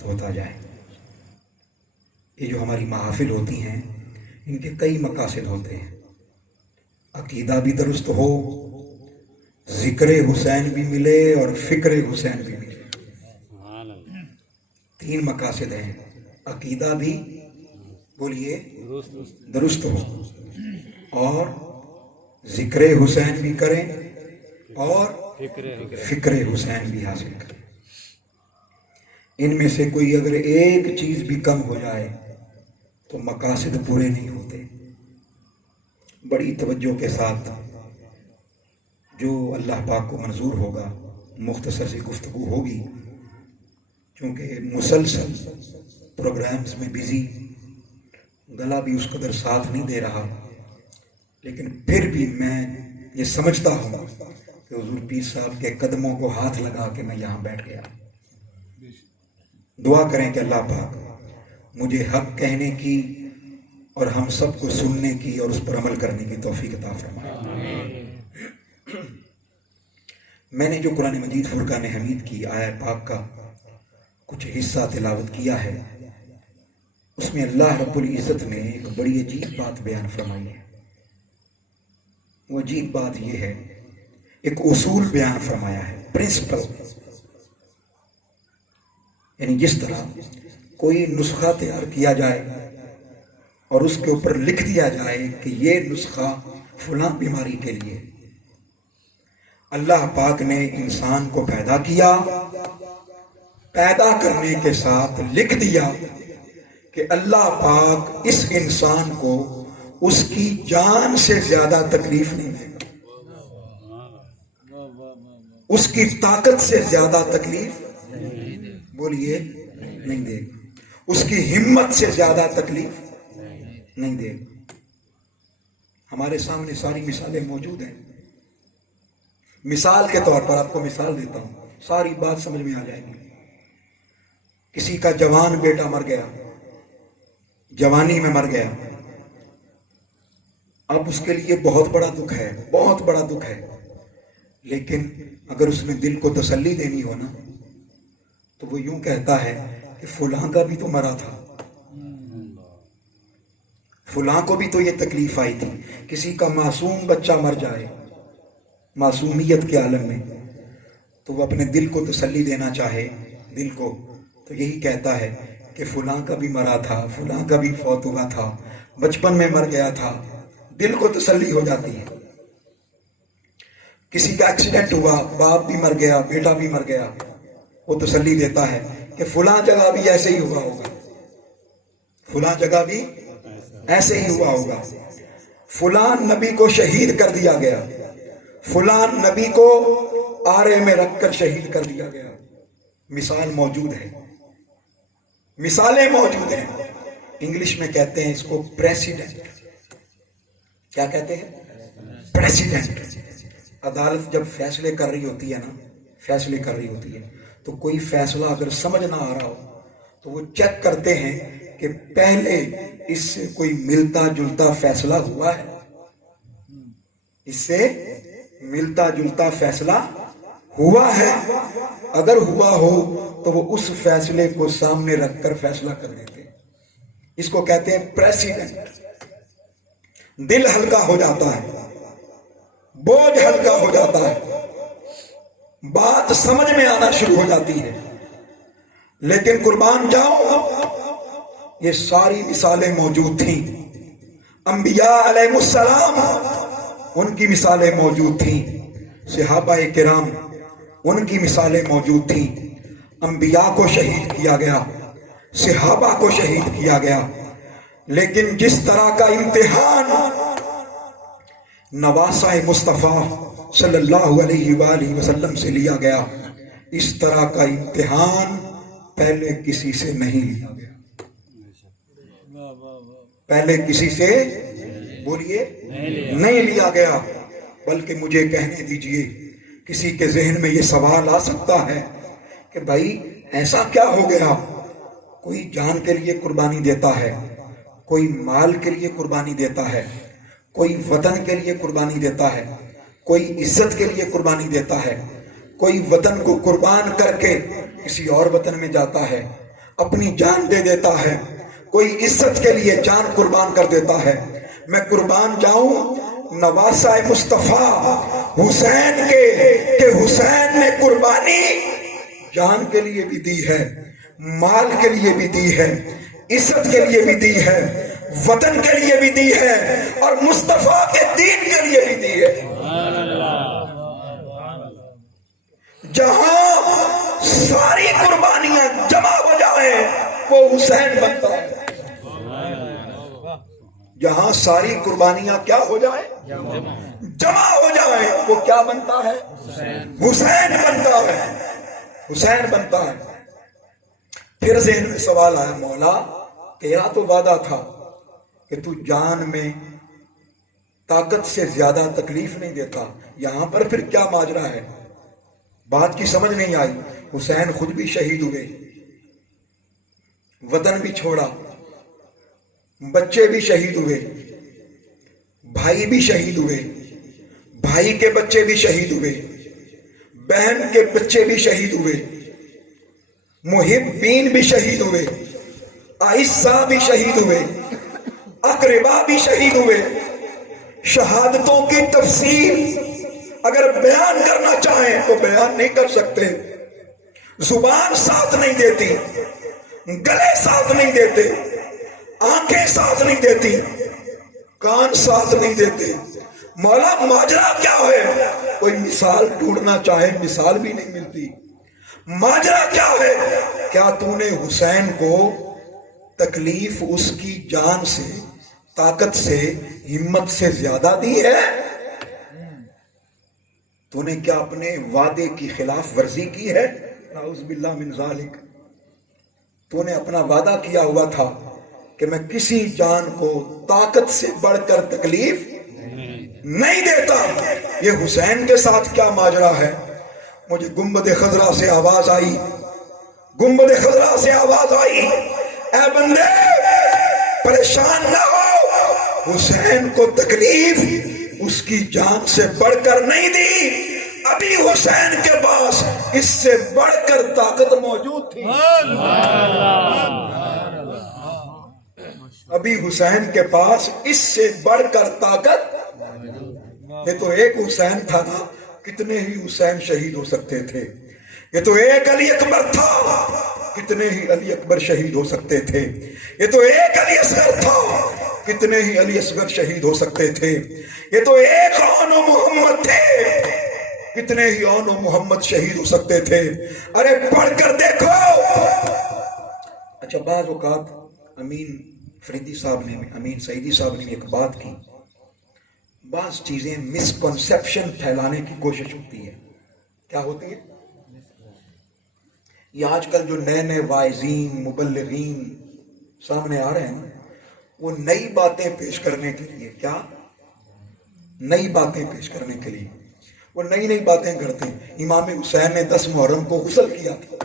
درست ہوتا جائے۔ یہ جو ہماری محافل ہوتی ہیں ان کے کئی مقاصد ہوتے ہیں، عقیدہ بھی درست ہو، ذکر حسین بھی ملے اور فکر حسین بھی ملے۔ تین مقاصد ہیں، عقیدہ بھی بولیے درست ہو اور ذکر حسین بھی کریں اور فکر حسین بھی حاصل کریں۔ ان میں سے کوئی اگر ایک چیز بھی کم ہو جائے تو مقاصد پورے نہیں ہوتے۔ بڑی توجہ کے ساتھ جو اللہ پاک کو منظور ہوگا مختصر سی گفتگو ہوگی، کیونکہ مسلسل پروگرامز میں بزی، گلا بھی اس قدر ساتھ نہیں دے رہا، لیکن پھر بھی میں یہ سمجھتا ہوں کہ حضور پیر صاحب کے قدموں کو ہاتھ لگا کے میں یہاں بیٹھ گیا۔ دعا کریں کہ اللہ پاک مجھے حق کہنے کی اور ہم سب کو سننے کی اور اس پر عمل کرنے کی توفیق عطا فرمائے۔ میں نے جو قرآن مجید فرقان حمید کی آیہ پاک کا کچھ حصہ تلاوت کیا ہے، اس میں اللہ رب العزت نے ایک بڑی عجیب بات بیان فرمائی ہے۔ وہ عجیب بات یہ ہے، ایک اصول بیان فرمایا ہے، پرنسپل، یعنی جس طرح کوئی نسخہ تیار کیا جائے اور اس کے اوپر لکھ دیا جائے کہ یہ نسخہ فلاں بیماری کے لیے، اللہ پاک نے انسان کو پیدا کیا، پیدا کرنے کے ساتھ لکھ دیا کہ اللہ پاک اس انسان کو اس کی جان سے زیادہ تکلیف نہیں دے گا، اس کی طاقت سے زیادہ تکلیف بولیے نہیں دے گا، اس کی ہمت سے زیادہ تکلیف نہیں دے گا۔ ہمارے سامنے ساری مثالیں موجود ہیں۔ مثال کے طور پر آپ کو مثال دیتا ہوں، ساری بات سمجھ میں آ جائے گی۔ کسی کا جوان بیٹا مر گیا، جوانی میں مر گیا، اب اس کے لیے بہت بڑا دکھ ہے، بہت بڑا دکھ ہے، لیکن اگر اس نے دل کو تسلی دینی ہو نا تو وہ یوں کہتا ہے کہ فلاں کا بھی تو مرا تھا، فلاں کو بھی تو یہ تکلیف آئی تھی۔ کسی کا معصوم بچہ مر جائے معصومیت کے عالم میں تو وہ اپنے دل کو تسلی دینا چاہے، دل کو، تو یہی کہتا ہے کہ فلاں کا بھی مرا تھا، فلاں کا بھی فوت ہوا تھا، بچپن میں مر گیا تھا، دل کو تسلی ہو جاتی ہے۔ کسی کا ایکسیڈنٹ ہوا، باپ بھی مر گیا، بیٹا بھی مر گیا، وہ تسلی دیتا ہے کہ فلاں جگہ بھی ایسے ہی ہوا ہوگا، فلاں جگہ بھی ایسے ہی ہوا ہوگا، فلاں نبی کو شہید کر دیا گیا، فلاں نبی کو آرے میں رکھ کر شہید کر دیا گیا۔ مثال موجود ہے، مثالیں موجود ہیں۔ انگلش میں کہتے ہیں اس کو پریسیڈنٹ۔ کیا کہتے ہیں؟ پریسیڈنٹ۔ عدالت جب فیصلے کر رہی ہوتی ہے نا، فیصلے کر رہی ہوتی ہے تو کوئی فیصلہ اگر سمجھ نہ آ رہا ہو تو وہ چیک کرتے ہیں کہ پہلے اس سے کوئی ملتا جلتا فیصلہ ہوا ہے، اس سے ملتا جلتا فیصلہ ہوا ہے، اگر ہوا ہو تو وہ اس فیصلے کو سامنے رکھ کر فیصلہ کر دیتے ہیں۔ اس کو کہتے ہیں پریسیڈنٹ۔ دل ہلکا ہو جاتا ہے، بوجھ ہلکا ہو جاتا ہے، بات سمجھ میں آنا شروع ہو جاتی ہے۔ لیکن قربان جاؤ، یہ ساری مثالیں موجود تھیں۔ انبیاء علیہ السلام، ان کی مثالیں موجود تھیں، صحابہ کرام ان کی مثالیں موجود تھیں۔ انبیاء کو شہید کیا گیا، صحابہ کو شہید کیا گیا، لیکن جس طرح کا امتحان نواسہ مصطفیٰ صلی اللہ علیہ وآلہ وسلم سے لیا گیا، اس طرح کا امتحان پہلے کسی سے نہیں لیا گیا، پہلے کسی سے بولیے نہیں لیا گیا۔ بلکہ مجھے کہنے دیجئے، کسی کے ذہن میں یہ سوال آ سکتا ہے کہ بھائی ایسا کیا ہو گیا؟ کوئی جان کے لیے قربانی دیتا ہے، کوئی مال کے لیے قربانی دیتا ہے، کوئی وطن کے لیے قربانی دیتا ہے، کوئی عزت کے لیے قربانی دیتا ہے، کوئی وطن کو قربان کر کے کسی اور وطن میں جاتا ہے، اپنی جان دے دیتا ہے، کوئی عزت کے لیے جان قربان کر دیتا ہے۔ میں قربان جاؤں نواسہ مصطفیٰ حسین کے، کہ حسین نے قربانی جان کے لیے بھی دی ہے، مال کے لیے بھی دی ہے، عزت کے لیے بھی دی ہے، وطن کے لیے بھی دی ہے، اور مصطفیٰ کے دین کے لیے بھی دی ہے۔ جہاں ساری قربانیاں جمع ہو جائیں وہ حسین بنتا ہے۔ جہاں ساری قربانیاں کیا ہو جائیں؟ جمع ہو جائیں، وہ کیا بنتا ہے؟ حسین بنتا ہے، حسین بنتا ہے۔ پھر ذہن میں سوال آیا، مولا تیرا تو وعدہ تھا کہ تو جان میں طاقت سے زیادہ تکلیف نہیں دیتا، یہاں پر پھر کیا ماجرا ہے؟ بات کی سمجھ نہیں آئی۔ حسین خود بھی شہید ہوئے، وطن بھی چھوڑا، بچے بھی شہید ہوئے، بھائی بھی شہید ہوئے، بھائی کے بچے بھی شہید ہوئے، بہن کے بچے بھی شہید ہوئے، محبین بھی شہید ہوئے، اعزاء بھی شہید ہوئے، اقربا بھی شہید ہوئے۔ شہادتوں کی تفصیل اگر بیان کرنا چاہیں تو بیان نہیں کر سکتے، زبان ساتھ نہیں دیتی، گلے ساتھ نہیں دیتے، آنکھیں ساتھ نہیں دیتی، کان ساتھ نہیں دیتے۔ مولا ماجرا کیا ہے؟ کوئی مثال ڈھونڈنا چاہے مثال بھی نہیں ملتی۔ ماجرا کیا ہے؟ کیا تو نے حسین کو تکلیف اس کی جان سے، طاقت سے، ہمت سے زیادہ دی ہے؟ تو نے کیا اپنے وعدے کی خلاف ورزی کی ہے؟ نعوذ باللہ من ذالک۔ تو نے اپنا وعدہ کیا ہوا تھا کہ میں کسی جان کو طاقت سے بڑھ کر تکلیف نہیں دیتا۔ یہ حسین کے ساتھ کیا ماجرا ہے؟ مجھے گنبد خضرا سے آواز آئی، گنبد خضرا سے آواز آئی، اے بندے پریشان نہ ہو، حسین کو تکلیف اس کی جان سے بڑھ کر نہیں دی، ابھی حسین کے پاس اس سے بڑھ کر طاقت موجود تھی۔ ابھی حسین کے پاس اس سے بڑھ کر طاقت، یہ تو ایک حسین تھا نا، کتنے ہی حسین شہید ہو سکتے تھے۔ یہ تو ایک علی اکبر تھا، کتنے ہی علی اکبر شہید ہو سکتے تھے۔ یہ تو ایک علی اصغر تھا، کتنے ہی علی اصغر شہید ہو سکتے تھے۔ یہ تو ایک اون و محمد تھے، کتنے ہی اون و محمد شہید ہو سکتے تھے۔ ارے پڑھ کر دیکھو۔ اچھا، بعض اوقات امین فریدی صاحب نے، امین سعیدی صاحب نے ایک بات کی، بعض چیزیں مسکنسیپشن پھیلانے کی کوشش ہوتی ہے۔ کیا ہوتی ہے؟ یہ آج کل جو نئے نئے واعظین، مبلغین سامنے آ رہے ہیں، وہ نئی باتیں پیش کرنے کے لیے، کیا نئی باتیں پیش کرنے کے لیے وہ نئی نئی باتیں کرتے ہیں۔ امام حسین نے 10 محرم کو غسل کیا تھا۔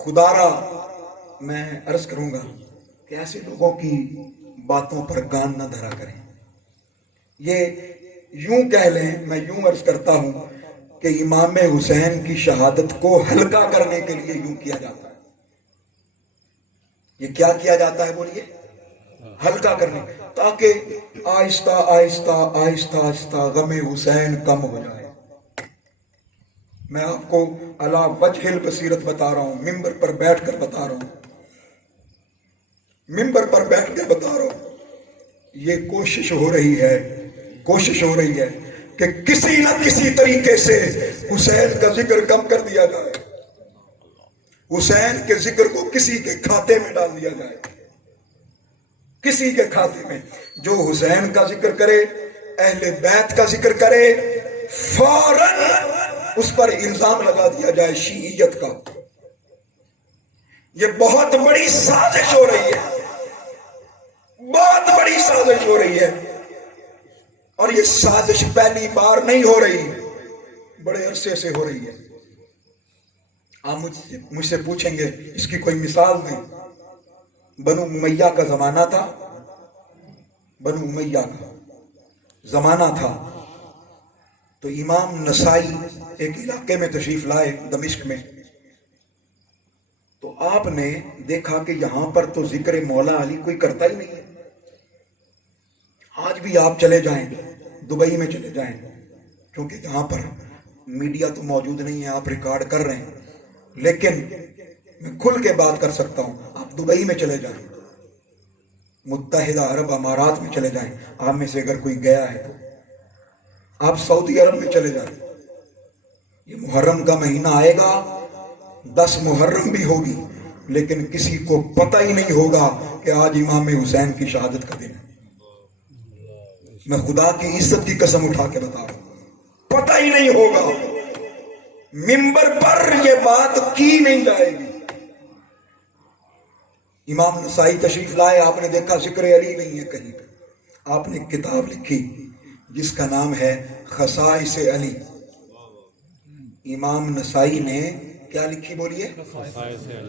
خدا را میں عرض کروں گا کہ ایسے لوگوں کی باتوں پر کان نہ دھرا کریں۔ یہ یوں کہہ لیں، میں یوں عرض کرتا ہوں کہ امام حسین کی شہادت کو ہلکا کرنے کے لیے یوں کیا جاتا ہے۔ یہ کیا کیا جاتا ہے بولیے؟ ہلکا کرنے، تاکہ آہستہ آہستہ آہستہ آہستہ غم حسین کم ہو جائے۔ میں آپ کو علی وجہ البصیرت بتا رہا ہوں، ممبر پر بیٹھ کر بتا رہا ہوں، ممبر پر بیٹھ کر بتا رہا ہوں۔ یہ کوشش ہو رہی ہے، کوشش ہو رہی ہے کہ کسی نہ کسی طریقے سے حسین کا ذکر کم کر دیا جائے، حسین کے ذکر کو کسی کے کھاتے میں ڈال دیا جائے، کسی کے کھاتے میں۔ جو حسین کا ذکر کرے، اہل بیت کا ذکر کرے، فوراً اس پر الزام لگا دیا جائے شیعیت کا۔ یہ بہت بڑی سازش ہو رہی ہے، بہت بڑی سازش ہو رہی ہے، اور یہ سازش پہلی بار نہیں ہو رہی، بڑے عرصے سے ہو رہی ہے۔ آپ مجھ سے پوچھیں گے اس کی کوئی مثال دیں۔ بنو امیہ کا زمانہ تھا، بنو امیہ کا زمانہ تھا، تو امام نسائی ایک علاقے میں تشریف لائے، دمشق میں، آپ نے دیکھا کہ یہاں پر تو ذکر مولا علی کوئی کرتا ہی نہیں ہے. آج بھی آپ چلے جائیں دبئی میں چلے جائیں، کیونکہ یہاں پر میڈیا تو موجود نہیں ہے، آپ ریکارڈ کر رہے ہیں، لیکن میں کھل کے بات کر سکتا ہوں. آپ دبئی میں چلے جائیں، متحدہ عرب امارات میں چلے جائیں، آپ میں سے اگر کوئی گیا ہے تو آپ سعودی عرب میں چلے جائیں، یہ محرم کا مہینہ آئے گا، 10 محرم بھی ہوگی، لیکن کسی کو پتہ ہی نہیں ہوگا کہ آج امام حسین کی شہادت کا دن ہے. میں خدا کی عزت کی قسم اٹھا کے بتا رہا ہوں، پتہ ہی نہیں ہوگا. منبر پر یہ بات کی نہیں جائے گی. امام نسائی تشریف لائے، آپ نے دیکھا ذکر علی نہیں ہے کہیں پہ. آپ نے کتاب لکھی جس کا نام ہے خصائص علی. امام نسائی نے کیا لکھی بولیے؟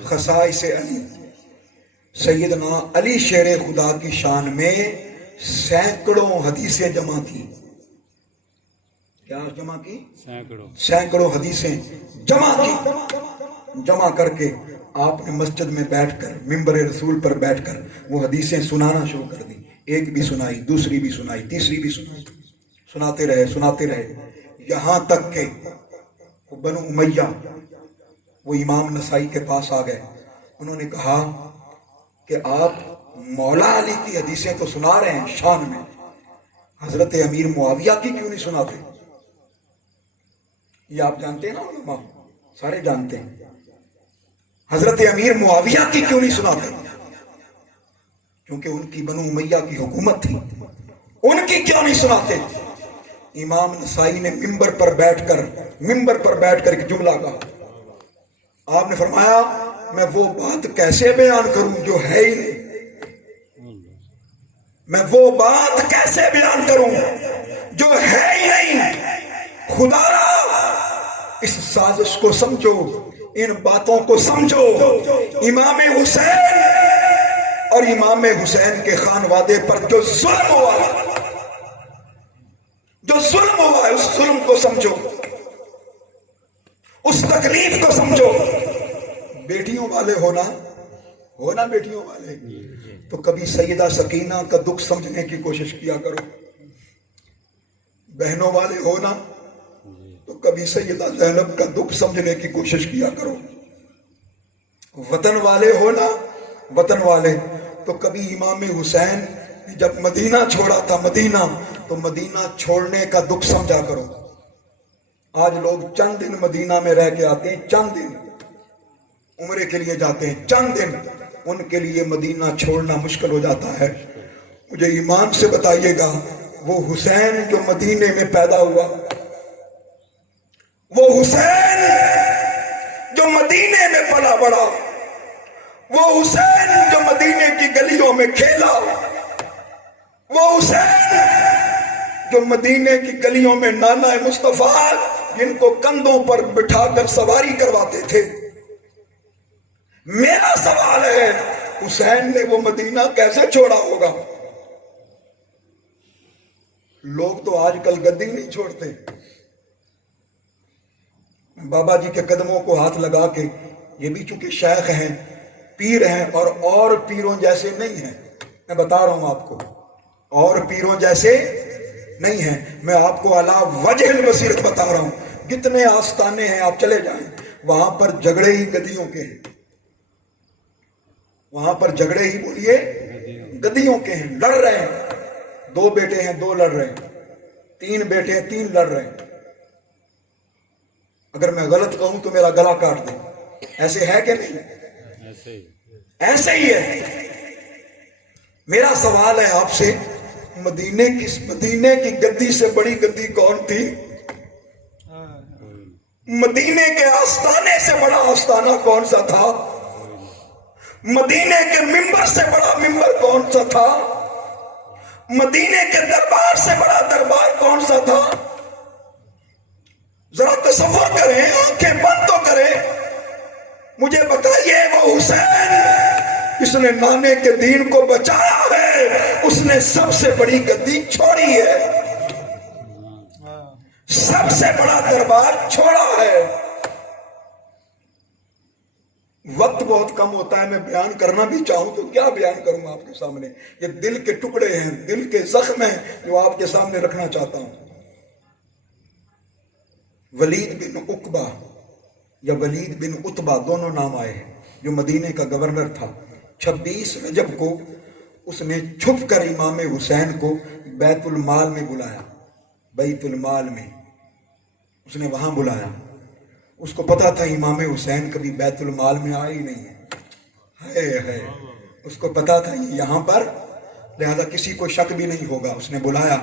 خصائص علی. سیدنا علی شیر خدا کی شان میں سینکڑوں حدیثیں جمع کی. کیا جمع کی؟ سینکڑوں حدیثیں جمع کی. جمع کر کے آپ نے مسجد میں بیٹھ کر منبر رسول پر بیٹھ کر وہ حدیثیں سنانا شروع کر دی. ایک بھی سنائی، دوسری بھی سنائی، تیسری بھی سنائی، سناتے رہے یہاں تک کہ بنو امیہ وہ امام نسائی کے پاس آ گئے. انہوں نے کہا کہ آپ مولا علی کی حدیثیں تو سنا رہے ہیں شان میں، حضرت امیر معاویہ کی کیوں نہیں سناتے؟ یہ آپ جانتے ہیں نا، علماء سارے جانتے ہیں. حضرت امیر معاویہ کی کیوں نہیں سناتے؟ کیونکہ ان کی بنو امیہ کی حکومت تھی. ان کی کیوں نہیں سناتے؟ امام نسائی نے منبر پر بیٹھ کر ایک جملہ کہا. آپ نے فرمایا میں وہ بات کیسے بیان کروں جو ہے ہی نہیں. میں وہ بات کیسے بیان کروں جو ہے ہی نہیں. خدا اس سازش کو سمجھو، ان باتوں کو سمجھو. امام حسین اور امام حسین کے خانوادے پر جو ظلم ہوا ہے اس ظلم کو سمجھو، اس تکلیف کو سمجھو. بیٹیوں والے ہونا بیٹیوں والے تو کبھی سیدہ سکینہ کا دکھ سمجھنے کی کوشش کیا کرو. بہنوں والے ہونا تو کبھی سیدہ زینب کا دکھ سمجھنے کی کوشش کیا کرو. وطن والے تو کبھی امام حسین نے جب مدینہ چھوڑا تھا تو مدینہ چھوڑنے کا دکھ سمجھا کرو. آج لوگ چند دن مدینہ میں رہ کے آتے ہیں، چند دن عمرے کے لیے جاتے ہیں، چند دن، ان کے لیے مدینہ چھوڑنا مشکل ہو جاتا ہے. مجھے ایمان سے بتائیے گا وہ حسین جو مدینے میں پیدا ہوا، وہ حسین جو مدینے میں پلا بڑا، وہ حسین جو مدینے کی گلیوں میں کھیلا، وہ حسین جو مدینے کی گلیوں میں نانا مصطفیٰ جن کو کندھوں پر بٹھا کر سواری کرواتے تھے. میرا سوال ہے حسین نے وہ مدینہ کیسے چھوڑا ہوگا؟ لوگ تو آج کل گدی نہیں چھوڑتے. بابا جی کے قدموں کو ہاتھ لگا کے، یہ بھی چونکہ شیخ ہیں، پیر ہیں، اور پیروں جیسے نہیں ہیں. میں بتا رہا ہوں آپ کو، اور پیروں جیسے نہیں ہیں. میں آپ کو علا وجہ البصیرت بتا رہا ہوں. کتنے آستانے ہیں، آپ چلے جائیں، وہاں پر جھگڑے ہی گدیوں کے ہیں. وہاں پر جھگڑے ہی بولیے گدیوں کے ہیں. لڑ رہے ہیں، 2 بیٹے ہیں 2 لڑ رہے ہیں، 3 بیٹے ہیں 3 لڑ رہے ہیں. اگر میں غلط کہوں تو میرا گلا کاٹ دیں. ایسے ہے کہ نہیں؟ ایسے ہی ہے. میرا سوال ہے آپ سے، مدینے کی گدی سے بڑی گدی کون تھی؟ مدینے کے آستانے سے بڑا آستانہ کون سا تھا؟ مدینے کے ممبر سے بڑا ممبر کون سا تھا؟ مدینے کے دربار سے بڑا دربار کون سا تھا؟ ذرا تصور کریں، آنکھیں بند تو کریں. مجھے بتائیے وہ حسین اس نے نانے کے دین کو بچایا ہے، اس نے سب سے بڑی گدی چھوڑی ہے، سب سے بڑا دربار چھوڑا ہے. وقت بہت کم ہوتا ہے، میں بیان کرنا بھی چاہوں تو کیا بیان کروں آپ کے سامنے. یہ دل کے ٹکڑے ہیں، دل کے زخم ہیں جو آپ کے سامنے رکھنا چاہتا ہوں. ولید بن عقبہ یا ولید بن عتبہ دونوں نام آئے ہیں، جو مدینے کا گورنر تھا. 26 رجب کو اس نے چھپ کر امام حسین کو بیت المال میں بلایا. بیت المال میں اس نے وہاں بلایا. اس کو پتا تھا امام حسین کبھی بیت المال میں آئے ہی نہیں ہے. اس کو پتا تھا یہ یہاں پر، لہذا کسی کو شک بھی نہیں ہوگا. اس نے بلایا،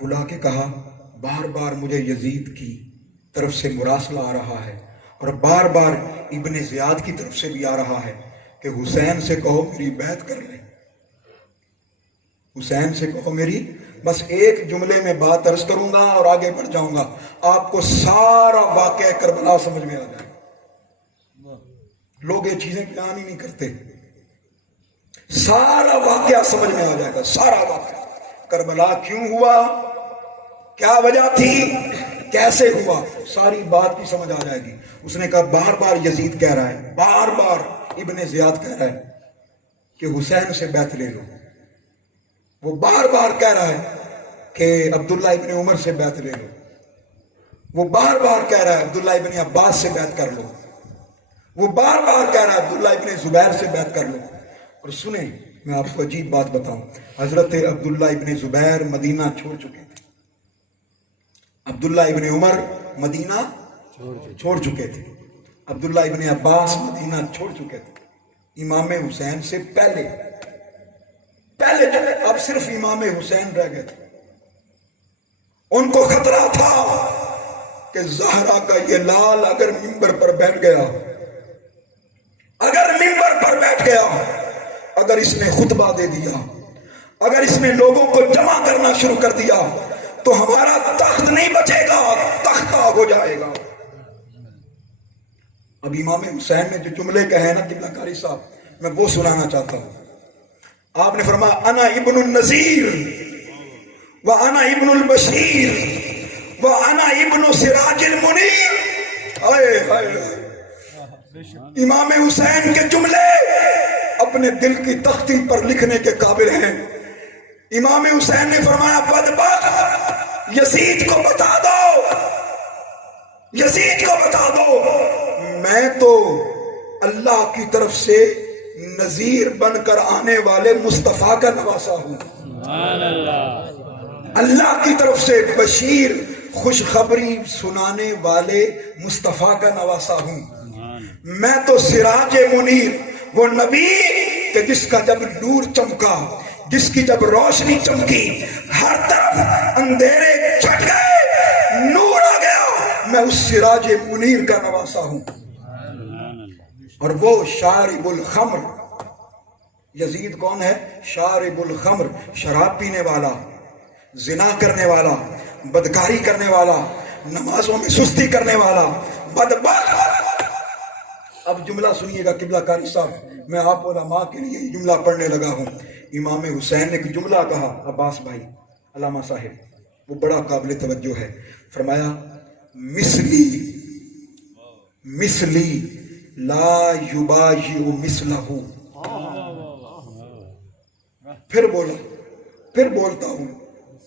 بلا کے کہا بار بار مجھے یزید کی طرف سے مراسلہ آ رہا ہے اور بار بار ابن زیاد کی طرف سے بھی آ رہا ہے کہ حسین سے کہو میری بیعت کر لے. حسین سے کہو میری، بس ایک جملے میں بات عرض کروں گا اور آگے بڑھ جاؤں گا، آپ کو سارا واقعہ کربلا سمجھ میں آ جائے. لوگ یہ چیزیں بیان ہی نہیں کرتے. سارا واقعہ سمجھ میں آ جائے گا. سارا واقعہ کربلا کیوں ہوا، کیا وجہ تھی، کیسے ہوا، ساری بات کی سمجھ آ جائے گی. اس نے کہا بار بار یزید کہہ رہا ہے، بار بار ابن زیاد کہہ رہا ہے کہ حسین سے بیعت لے لو. وہ بار بار کہہ رہا ہے کہ عبداللہ ابن عمر سے بیعت لے لو. وہ بار بار کہہ رہا ہے عبداللہ ابن عباس سے بیعت کر لو. وہ بار بار کہہ رہا ہے عبداللہ ابن زبیر سے بیعت کر لو. اور سنیں، میں آپ کو عجیب بات بتاؤں، حضرت عبداللہ ابن زبیر مدینہ چھوڑ چکے تھے. عبداللہ ابن عمر مدینہ چھوڑ چکے تھے. عبداللہ ابن عباس مدینہ چھوڑ چکے تھے امام حسین سے پہلے. اب صرف امام حسین رہ گئے تھے. ان کو خطرہ تھا کہ زہرا کا یہ لال اگر منبر پر بیٹھ گیا، اگر اس نے خطبہ دے دیا، اگر اس نے لوگوں کو جمع کرنا شروع کر دیا تو ہمارا تخت نہیں بچے گا، تختہ ہو جائے گا. اب امام حسین نے جو جملے کہے نا قبلہ کاری صاحب، میں وہ سنانا چاہتا ہوں. آپ نے فرمایا انا ابن النذیر وانا ابن البشیر وانا ابن سراج المنیر. امام حسین کے جملے اپنے دل کی تختی پر لکھنے کے قابل ہیں. امام حسین نے فرمایا بدبخت، یزید کو بتا دو، یزید کو بتا دو میں تو اللہ کی طرف سے نذیر بن کر آنے والے مصطفیٰ کا نواسا ہوں. اللہ کی طرف سے بشیر، خوشخبری سنانے والے مصطفیٰ کا نواسا ہوں. میں تو سراج منیر، وہ نبی کہ جس کا جب نور چمکا، جس کی جب روشنی چمکی ہر طرف اندھیرے چھٹ گئے، نور آ گیا. میں اس سراج منیر کا نواسا ہوں. اور وہ شارب الخمر، یزید کون ہے؟ شارب الخمر، شراب پینے والا، زنا کرنے والا، بدکاری کرنے والا، نمازوں میں سستی کرنے والا، بدبخت. اب جملہ سنیے گا قبلہ کاری صاحب، میں آپ علماء کے لیے جملہ پڑھنے لگا ہوں. امام حسین نے ایک جملہ کہا، عباس بھائی علامہ صاحب، وہ بڑا قابل توجہ ہے. فرمایا مثلی لا یباجی مثلہ. پھر بولتا ہوں،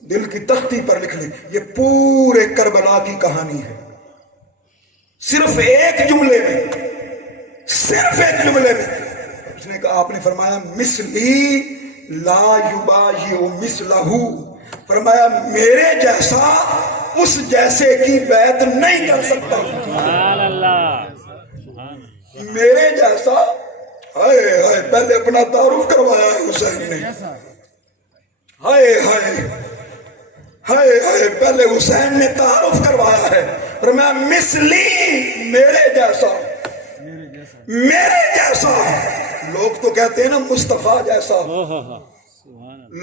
دل کی تختی پر لکھ لیں. یہ پورے کربلا کی کہانی ہے، صرف ایک جملے میں. اس نے کہا، آپ نے فرمایا مثلی لا یباجی مثلہ، فرمایا میرے جیسا اس جیسے کی بیعت نہیں کر سکتا. میرے جیسا، ہائے پہلے اپنا تعارف کروایا ہے حسین نے. ہائے پہلے حسین نے تعارف کروایا ہے. فرمایا مثلی، میرے جیسا. لوگ تو کہتے ہیں نا مصطفیٰ جیسا،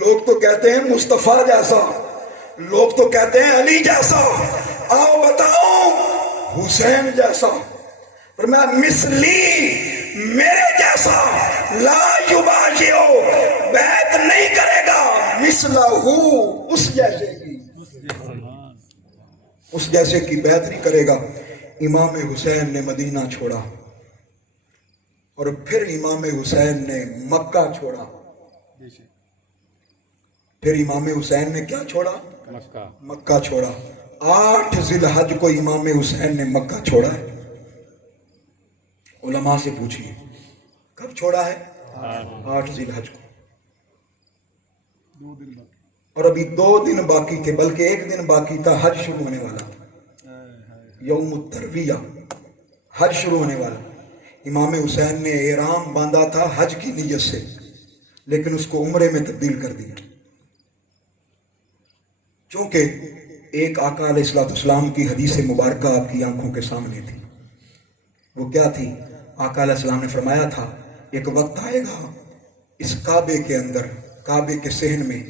لوگ تو کہتے ہیں مصطفیٰ جیسا، لوگ تو کہتے ہیں علی جیسا. آؤ بتاؤ حسین جیسا. فرمایا مثلی، میرے جیسا، لا یباجیو، بیعت نہیں کرے گا، مثلہ، اس جیسے کی بیعت نہیں کرے گا. امام حسین نے مدینہ چھوڑا. اور پھر امام حسین نے مکہ چھوڑا. پھر امام حسین نے کیا چھوڑا؟ مکہ چھوڑا. 8 ذی الحج کو امام حسین نے مکہ چھوڑا ہے. علماء سے پوچھیے کب چھوڑا ہے؟ 8 ذی الحج کو. اور ابھی 2 دن باقی تھے، بلکہ 1 دن باقی تھا، حج شروع ہونے والا. یوم الترویہ حج شروع ہونے والا. امام حسین نے احرام باندھا تھا حج کی نیت سے، لیکن اس کو عمرے میں تبدیل کر دیا. چونکہ ایک آقا علیہ الصلوۃ والسلام کی حدیث مبارکہ آپ کی آنکھوں کے سامنے تھی. وہ کیا تھی؟ آقا علیہ السلام نے فرمایا تھا ایک وقت آئے گا اس کعبے کے اندر، کعبے کے صحن میں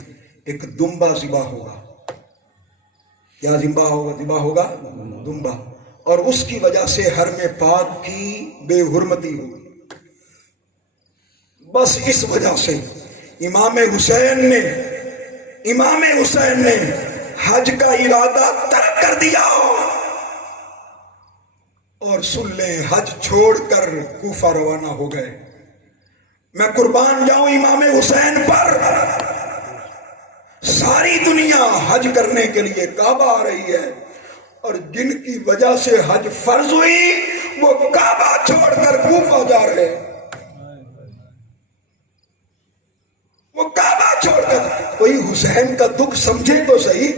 ایک دمبا ذبح ہوگا. کیا ذبح ہوگا؟ دمبا. اور اس کی وجہ سے حرم پاک کی بے حرمتی ہوگی. بس اس وجہ سے امام حسین نے حج کا ارادہ ترک کر دیا. اور سن لیں، حج چھوڑ کر کوفہ روانہ ہو گئے. میں قربان جاؤں امام حسین پر. ساری دنیا حج کرنے کے لیے کعبہ آ رہی ہے، اور جن کی وجہ سے حج فرض ہوئی وہ کعبہ چھوڑ کر کوفہ جا رہے ہیں. وہ کعبہ چھوڑ کر. کوئی حسین کا دکھ سمجھے تو صحیح.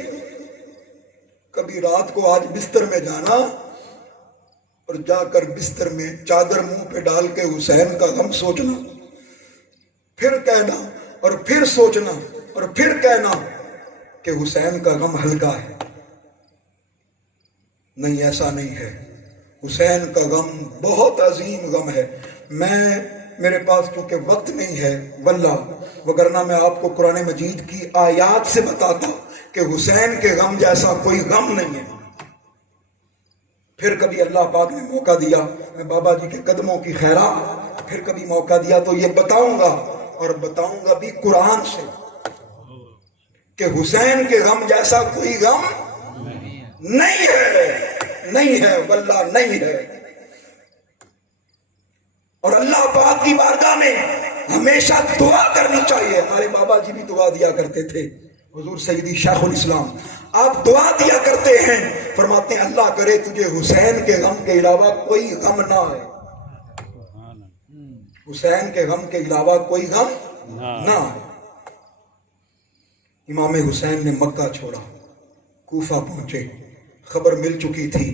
کبھی رات کو آج بستر میں جانا اور جا کر بستر میں چادر منہ پہ ڈال کے حسین کا غم سوچنا، پھر کہنا اور پھر سوچنا اور پھر کہنا کہ حسین کا غم ہلکا ہے. نہیں، ایسا نہیں ہے. حسین کا غم بہت عظیم غم ہے. میرے پاس کیونکہ وقت نہیں ہے واللہ، وگرنہ میں آپ کو قرآن مجید کی آیات سے بتاتا کہ حسین کے غم جیسا کوئی غم نہیں ہے. پھر کبھی اللہ پاک نے موقع دیا، میں بابا جی کے قدموں کی خیرات، پھر کبھی موقع دیا تو یہ بتاؤں گا، اور بتاؤں گا بھی قرآن سے، کہ حسین کے غم جیسا کوئی غم نہیں ہے واللہ نہیں ہے. اور اللہ پاک کی بارگاہ میں ہمیشہ دعا کرنی چاہیے. ہمارے بابا جی بھی دعا دیا کرتے تھے، حضور سیدی شیخ الاسلام آپ دعا دیا کرتے ہیں، فرماتے ہیں اللہ کرے تجھے حسین کے غم کے علاوہ کوئی غم نہ آئے. حسین کے غم کے علاوہ کوئی غم نہ آئے. امام حسین نے مکہ چھوڑا، کوفہ پہنچے. خبر مل چکی تھی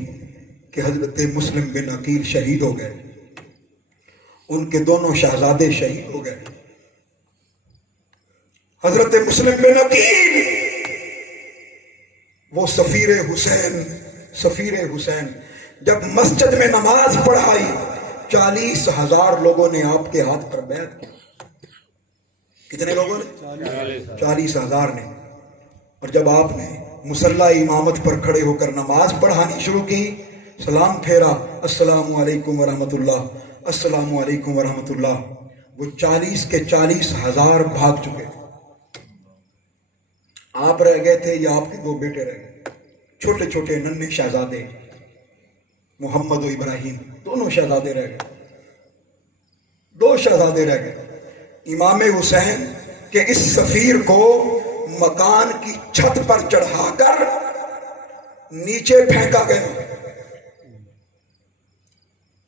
کہ حضرت مسلم بن عقیل شہید ہو گئے. ان کے دونوں شہزادے شہید ہو گئے. حضرت مسلم بن عقیل وہ سفیر حسین جب مسجد میں نماز پڑھائی، 40,000 لوگوں نے آپ کے ہاتھ پر بیعت کی. کتنے لوگوں نے؟ 40,000 نے. اور جب آپ نے مصلی امامت پر کھڑے ہو کر نماز پڑھانی شروع کی، سلام پھیرا، السلام علیکم ورحمۃ اللہ، السلام علیکم ورحمۃ اللہ، وہ 40 کے 40,000 بھاگ چکے تھے. آپ رہ گئے تھے یا آپ کے 2 بیٹے رہ گئے، چھوٹے چھوٹے ننھے شہزادے، محمد و ابراہیم، دونوں شہزادے رہ گئے. 2 شہزادے رہ گئے. امام حسین کے اس سفیر کو مکان کی چھت پر چڑھا کر نیچے پھینکا گیا،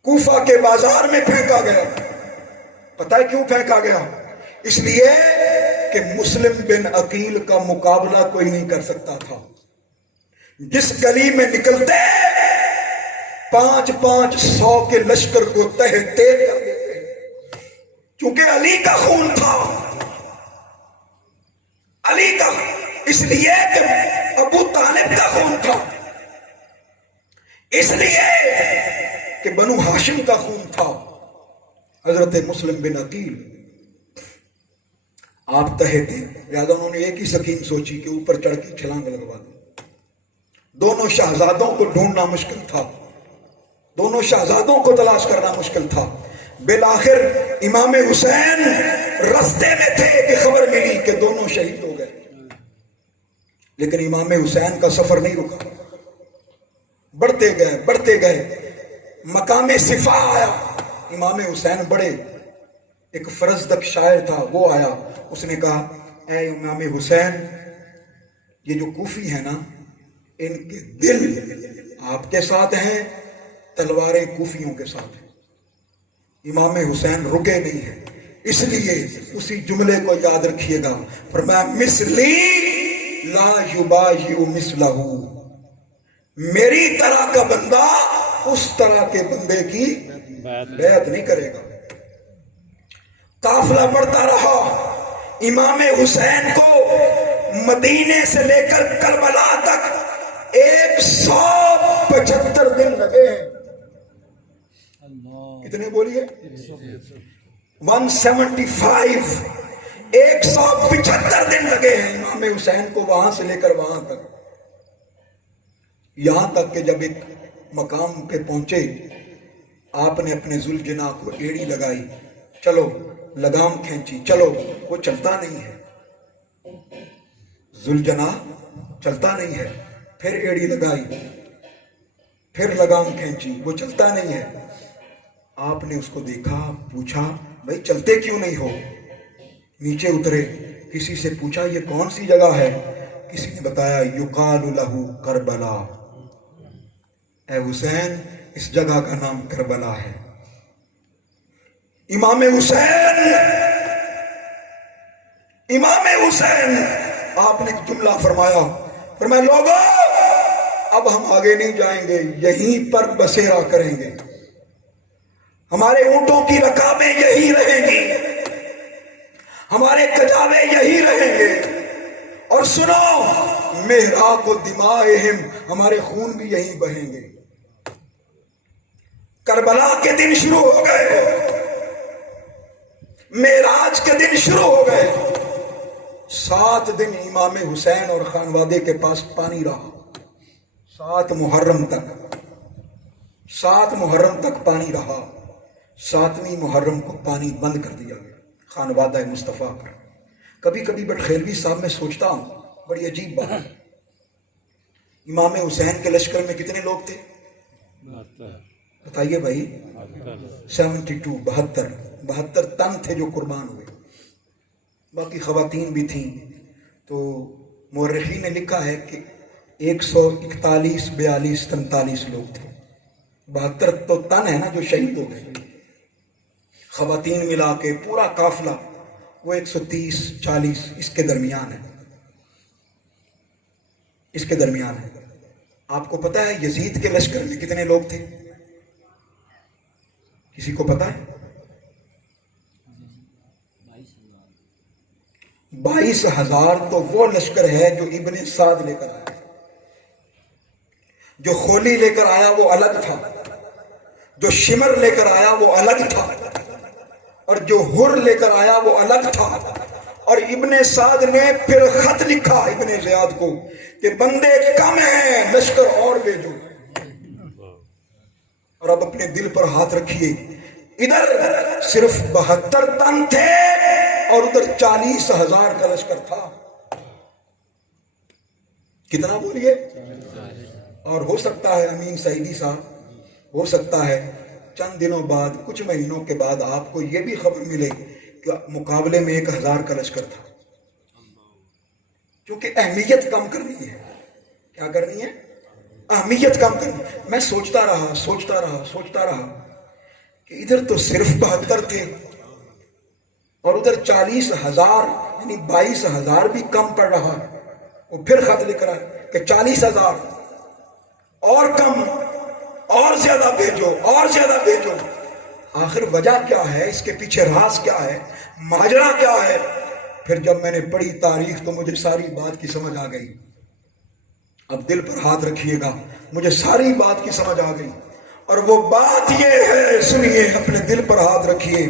کوفہ کے بازار میں پھینکا گیا. پتہ ہے کیوں پھینکا گیا؟ اس لیے کہ مسلم بن عقیل کا مقابلہ کوئی نہیں کر سکتا تھا. جس گلی میں نکلتے 500 کے لشکر کو تہہ تیغ کر دیتے، کیونکہ علی کا خون تھا. علی کا، اس لیے کہ ابو طالب کا خون تھا، اس لیے کہ بنو ہاشم کا خون تھا. حضرت مسلم بن عقیل آپ تہے تھے، لہذا انہوں نے ایک ہی سکیم سوچی کہ اوپر چڑھ کے چھلانگ لگوا دو. دونوں شہزادوں کو ڈھونڈنا مشکل تھا، دونوں شہزادوں کو تلاش کرنا مشکل تھا. بالآخر امام حسین رستے میں تھے کہ خبر ملی کہ دونوں شہید ہو گئے. لیکن امام حسین کا سفر نہیں رکا، بڑھتے گئے. مقام صفا آیا. امام حسین بڑے ایک فرزدق شاعر تھا، وہ آیا، اس نے کہا اے امام حسین، یہ جو کوفی ہیں نا، ان کے دل آپ کے ساتھ ہیں، تلواریں کوفیوں کے ساتھ ہیں۔ امام حسین رکے نہیں ہیں، اس لیے اسی جملے کو یاد رکھیے گا، فرمایا مثلی لا یبایع مثلہ، میری طرح کا بندہ اس طرح کے بندے کی بیعت نہیں کرے گا۔ قافلہ بڑھتا رہا، امام حسین کو مدینے سے لے کر کربلا تک 175 دن لگے ہیں۔ کتنے بولیے؟ 175، 175 دن لگے ہیں امام حسین کو وہاں سے لے کر وہاں تک، یہاں تک کہ جب ایک مقام پہ پہنچے، آپ نے اپنے ذوالجناح کو ایڑی لگائی، چلو، لگام کھینچی، چلو، وہ چلتا نہیں ہے، ذوالجناح چلتا نہیں ہے، پھر ایڑی لگائی، پھر لگام کھینچی، وہ چلتا نہیں ہے۔ آپ نے اس کو دیکھا، پوچھا بھائی چلتے کیوں نہیں ہو؟ نیچے اترے، کسی سے پوچھا یہ کون سی جگہ ہے؟ کسی نے بتایا یقال لہ کربلا، اے حسین اس جگہ کا نام کربلا ہے۔ امام حسین آپ نے ایک جملہ فرمایا لوگوں اب ہم آگے نہیں جائیں گے، یہیں پر بسیرا کریں گے، ہمارے اونٹوں کی رکابیں یہی رہیں گی، ہمارے کجاوے یہی رہیں گے، اور سنو مہراق و دمائہم، ہمارے خون بھی یہیں بہیں گے۔ کربلا کے دن شروع ہو گئے، معراج کے دن شروع ہو گئے، 7 دن امام حسین اور خانوادے کے پاس پانی رہا، 7 محرم تک پانی رہا، 7ویں محرم کو پانی بند کر دیا گیا خانوادہ مصطفیٰ پر۔ کبھی کبھی بٹخیلوی صاحب میں سوچتا ہوں، بڑی عجیب بات، امام حسین کے لشکر میں کتنے لوگ تھے؟ بتائیے بھائی، 72 تن تھے جو قربان ہوئے، باقی خواتین بھی تھیں۔ تو مورخین نے لکھا ہے کہ 141 42 43 لوگ تھے، 72 تو تن ہے نا جو شہید ہو گئے، خواتین ملا کے پورا قافلہ وہ 130 40 اس کے درمیان ہے۔ آپ کو پتا ہے یزید کے لشکر میں کتنے لوگ تھے؟ کسی کو پتا ہے؟ 22,000 تو وہ لشکر ہے جو ابن سعد لے کر آیا، جو خولی لے کر آیا وہ الگ تھا، جو شمر لے کر آیا وہ الگ تھا، اور جو ہر لے کر آیا وہ الگ تھا۔ اور ابن سعد نے پھر خط لکھا ابن زیاد کو کہ بندے کم ہیں، لشکر اور بھیجو۔ اور اب اپنے دل پر ہاتھ رکھیے، ادھر صرف 72 تن تھے اور ادھر 40,000 کا لشکر تھا۔ کتنا بولیے؟ اور ہو سکتا ہے امین سعیدی صاحب، ہو سکتا ہے چند دنوں بعد، کچھ مہینوں کے بعد آپ کو یہ بھی خبر ملے کہ مقابلے میں 1,000 کا لشکر تھا، کیونکہ اہمیت کم کرنی ہے۔ کیا کرنی ہے؟ اہمیت کم کرنی۔ میں سوچتا رہا کہ ادھر تو صرف 72 تھے اور ادھر 40,000، یعنی 22,000 بھی کم پڑ رہا ہے۔ وہ پھر خط لکھ رہا ہے کہ 40,000 اور کم، اور زیادہ بھیجو۔ آخر وجہ کیا ہے؟ اس کے پیچھے راز کیا ہے؟ ماجرا کیا ہے؟ پھر جب میں نے پڑھی تاریخ تو مجھے ساری بات کی سمجھ آ گئی۔ اب دل پر ہاتھ رکھیے گا، مجھے ساری بات کی سمجھ آ گئی، اور وہ بات یہ ہے، سنیے، اپنے دل پر ہاتھ رکھیے۔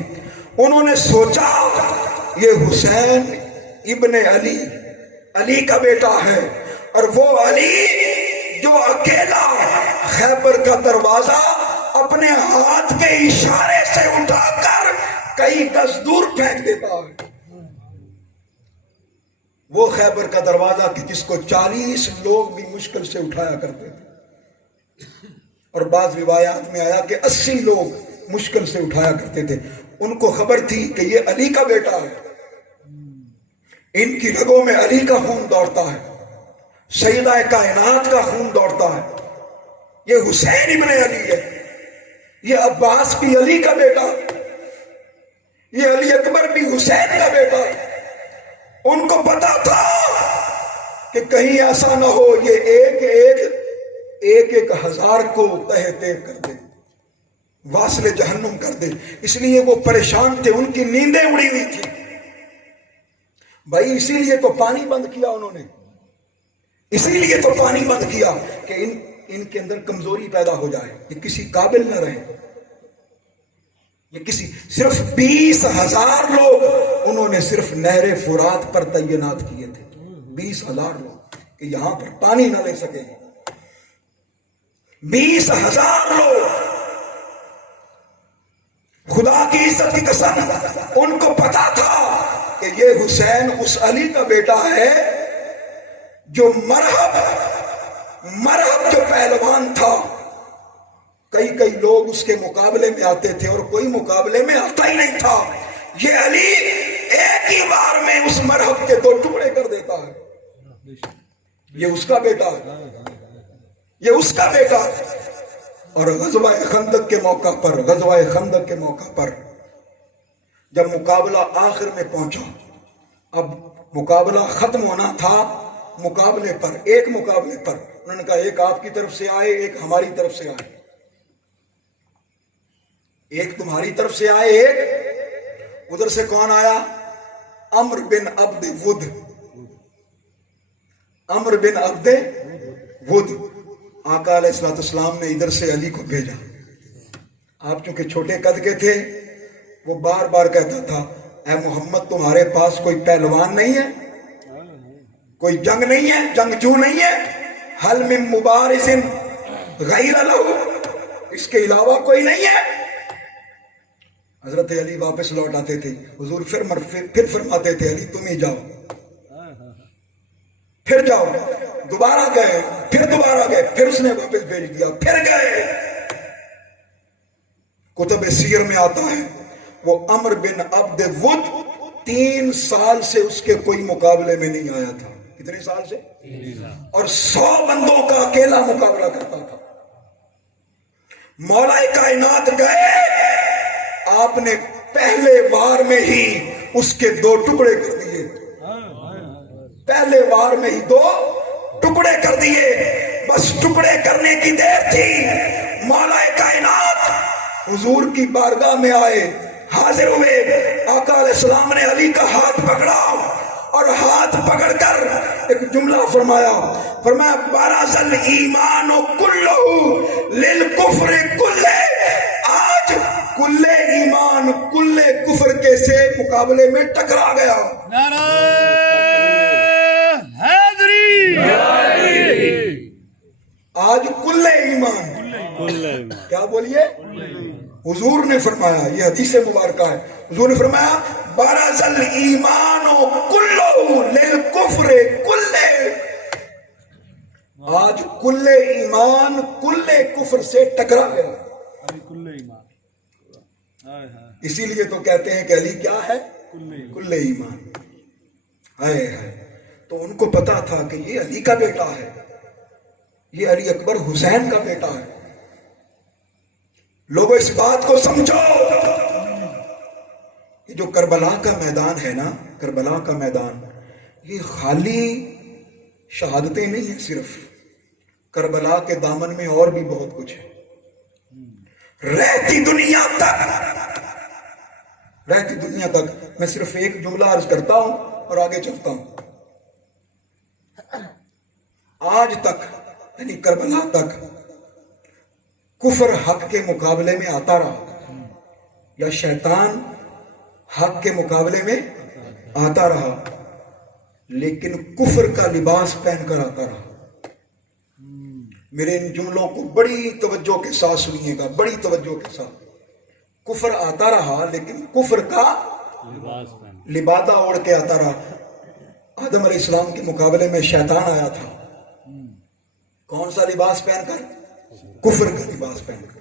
انہوں نے سوچا یہ حسین ابن علی کا بیٹا ہے، اور وہ علی جو اکیلا خیبر کا دروازہ اپنے ہاتھ کے اشارے سے اٹھا کر کئی گز دور پھینک دیتا ہے، وہ خیبر کا دروازہ کہ جس کو 40 لوگ بھی مشکل سے اٹھایا کرتے تھے، اور بعض روایات میں آیا کہ 80 لوگ مشکل سے اٹھایا کرتے تھے. ان کو خبر تھی کہ یہ علی کا بیٹا ہے, ان کی رگوں میں علی کا خون دوڑتا ہے, سیدہ کائنات کا خون دوڑتا ہے. یہ حسین ابن علی ہے, یہ عباس بھی علی کا بیٹا, یہ علی اکبر بھی حسین کا بیٹا. ان کو پتا تھا کہ کہیں ایسا نہ ہو یہ ایک ہزار کو تہہ تہ کر دے, واصل جہنم کر دے. اس لیے وہ پریشان تھے, ان کی نیندیں اڑی ہوئی تھی بھائی. اسی لیے تو پانی بند کیا انہوں نے, اسی لیے تو پانی بند کیا کہ ان کے اندر کمزوری پیدا ہو جائے, یہ کسی قابل نہ رہے. یہ کسی صرف 20,000 لوگ انہوں نے صرف نہر فرات پر تعینات کیے تھے. 20,000 لوگ کہ یہاں پر پانی نہ لے سکے. 20,000 لوگ. خدا کی عزت کی قسم, ان کو پتا تھا کہ یہ حسین اس علی کا بیٹا ہے جو مرحب جو پہلوان تھا. کئی لوگ اس کے مقابلے میں آتے تھے اور کوئی مقابلے میں آتا ہی نہیں تھا. یہ علی ایک ہی بار میں اس مرحب کے 2 ٹکڑے کر دیتا ہے. یہ اس کا بیٹا ہے, یہ اس کا بیٹا ہے. اور غزوہ خندق کے موقع پر جب مقابلہ آخر میں پہنچا, اب مقابلہ ختم ہونا تھا. مقابلے پر انہوں نے کہا ایک آپ کی طرف سے آئے, ایک ہماری طرف سے آئے. ایک تمہاری طرف سے آئے, ایک ادھر سے. کون آیا؟ عمر بن عبد ود. آقا علیہ الصلوۃ والسلام نے ادھر سے علی کو بھیجا. آپ چونکہ چھوٹے قد کے تھے, وہ بار بار کہتا تھا اے محمد تمہارے پاس کوئی پہلوان نہیں ہے, کوئی جنگ نہیں ہے, جنگجو نہیں ہے. حل من مبارز غیر لہ, اس کے علاوہ کوئی نہیں ہے. حضرت علی واپس لوٹ آتے تھے, حضور پھر فرماتے تھے علی تم ہی جاؤ. پھر جاؤ, دوبارہ گئے, پھر اس نے واپس بھیج دیا, پھر گئے. کتب سیر میں آتا ہے وہ عمر بن عبد ود 3 سال سے اس کے کوئی مقابلے میں نہیں آیا تھا. کتنے سال سے؟ اور 100 بندوں کا اکیلا مقابلہ کرتا تھا. مولا کائنات گئے, آپ نے پہلے وار میں ہی اس کے 2 ٹکڑے کر دیے. پہلے وار میں ہی 2 ٹکڑے کر دیے. بس ٹکڑے کرنے کی دیر تھی. مولا کائنات حضور کی بارگاہ میں آئے, حاضر ہوئے. آقا علیہ السلام نے علی کا ہاتھ پکڑا اور ہاتھ پکڑ کر ایک جملہ فرمایا بارز الایمان کلہ للکفر کلہ. آج کل ایمان کل کفر کے سے مقابلے میں ٹکرا گیا. نعرہ حیدری. آج کل ایمان, کیا بولیے؟ حضور نے فرمایا, یہ حدیث مبارکہ ہے, حضور نے فرمایا بارز الایمان کلہ للکفر کلہ. آج کل ایمان کل کفر سے ٹکرا گیا. اسی لیے تو کہتے ہیں کہ علی کیا ہے؟ کل ایمان. تو ان کو پتا تھا کہ یہ علی کا بیٹا ہے, یہ علی اکبر حسین کا بیٹا ہے. لوگوں اس بات کو سمجھو, یہ جو کربلا کا میدان ہے نا, کربلا کا میدان, یہ خالی شہادتیں نہیں ہیں صرف. کربلا کے دامن میں اور بھی بہت کچھ ہے. رہتی دنیا تک میں صرف ایک جملہ عرض کرتا ہوں اور آگے چلتا ہوں. آج تک یعنی کربلا تک کفر حق کے مقابلے میں آتا رہا, یا شیطان حق کے مقابلے میں آتا رہا, لیکن کفر کا لباس پہن کر آتا رہا. میرے ان جملوں کو بڑی توجہ کے ساتھ سنیے گا, بڑی توجہ کے ساتھ. کفر آتا رہا لیکن کفر کا لبادہ اوڑھ کے آتا رہا. آدم علیہ السلام کے مقابلے میں شیطان آیا تھا, کون سا لباس پہن کر؟ کفر کا لباس پہن کر.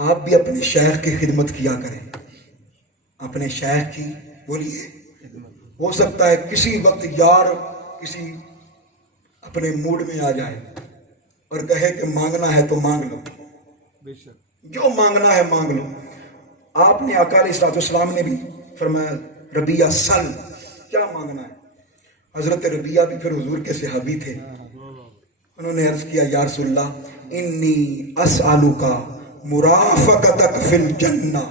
آپ بھی اپنے شیخ کی خدمت کیا کریں، اپنے شیخ کی بولیے. ہو سکتا ہے کسی وقت یار کسی اپنے موڈ میں آ جائے اور کہے کہ مانگنا ہے تو مانگ لو، جو مانگنا ہے مانگ لو. آپ نے آقا علیہ السلام نے بھی فرمایا ربیہ سل، کیا مانگنا ہے. حضرت ربیہ بھی پھر حضور کے صحابی تھے. انہوں نے عرض کیا یا رسول اللہ انی اسألک مرافقتک فی الجنہ.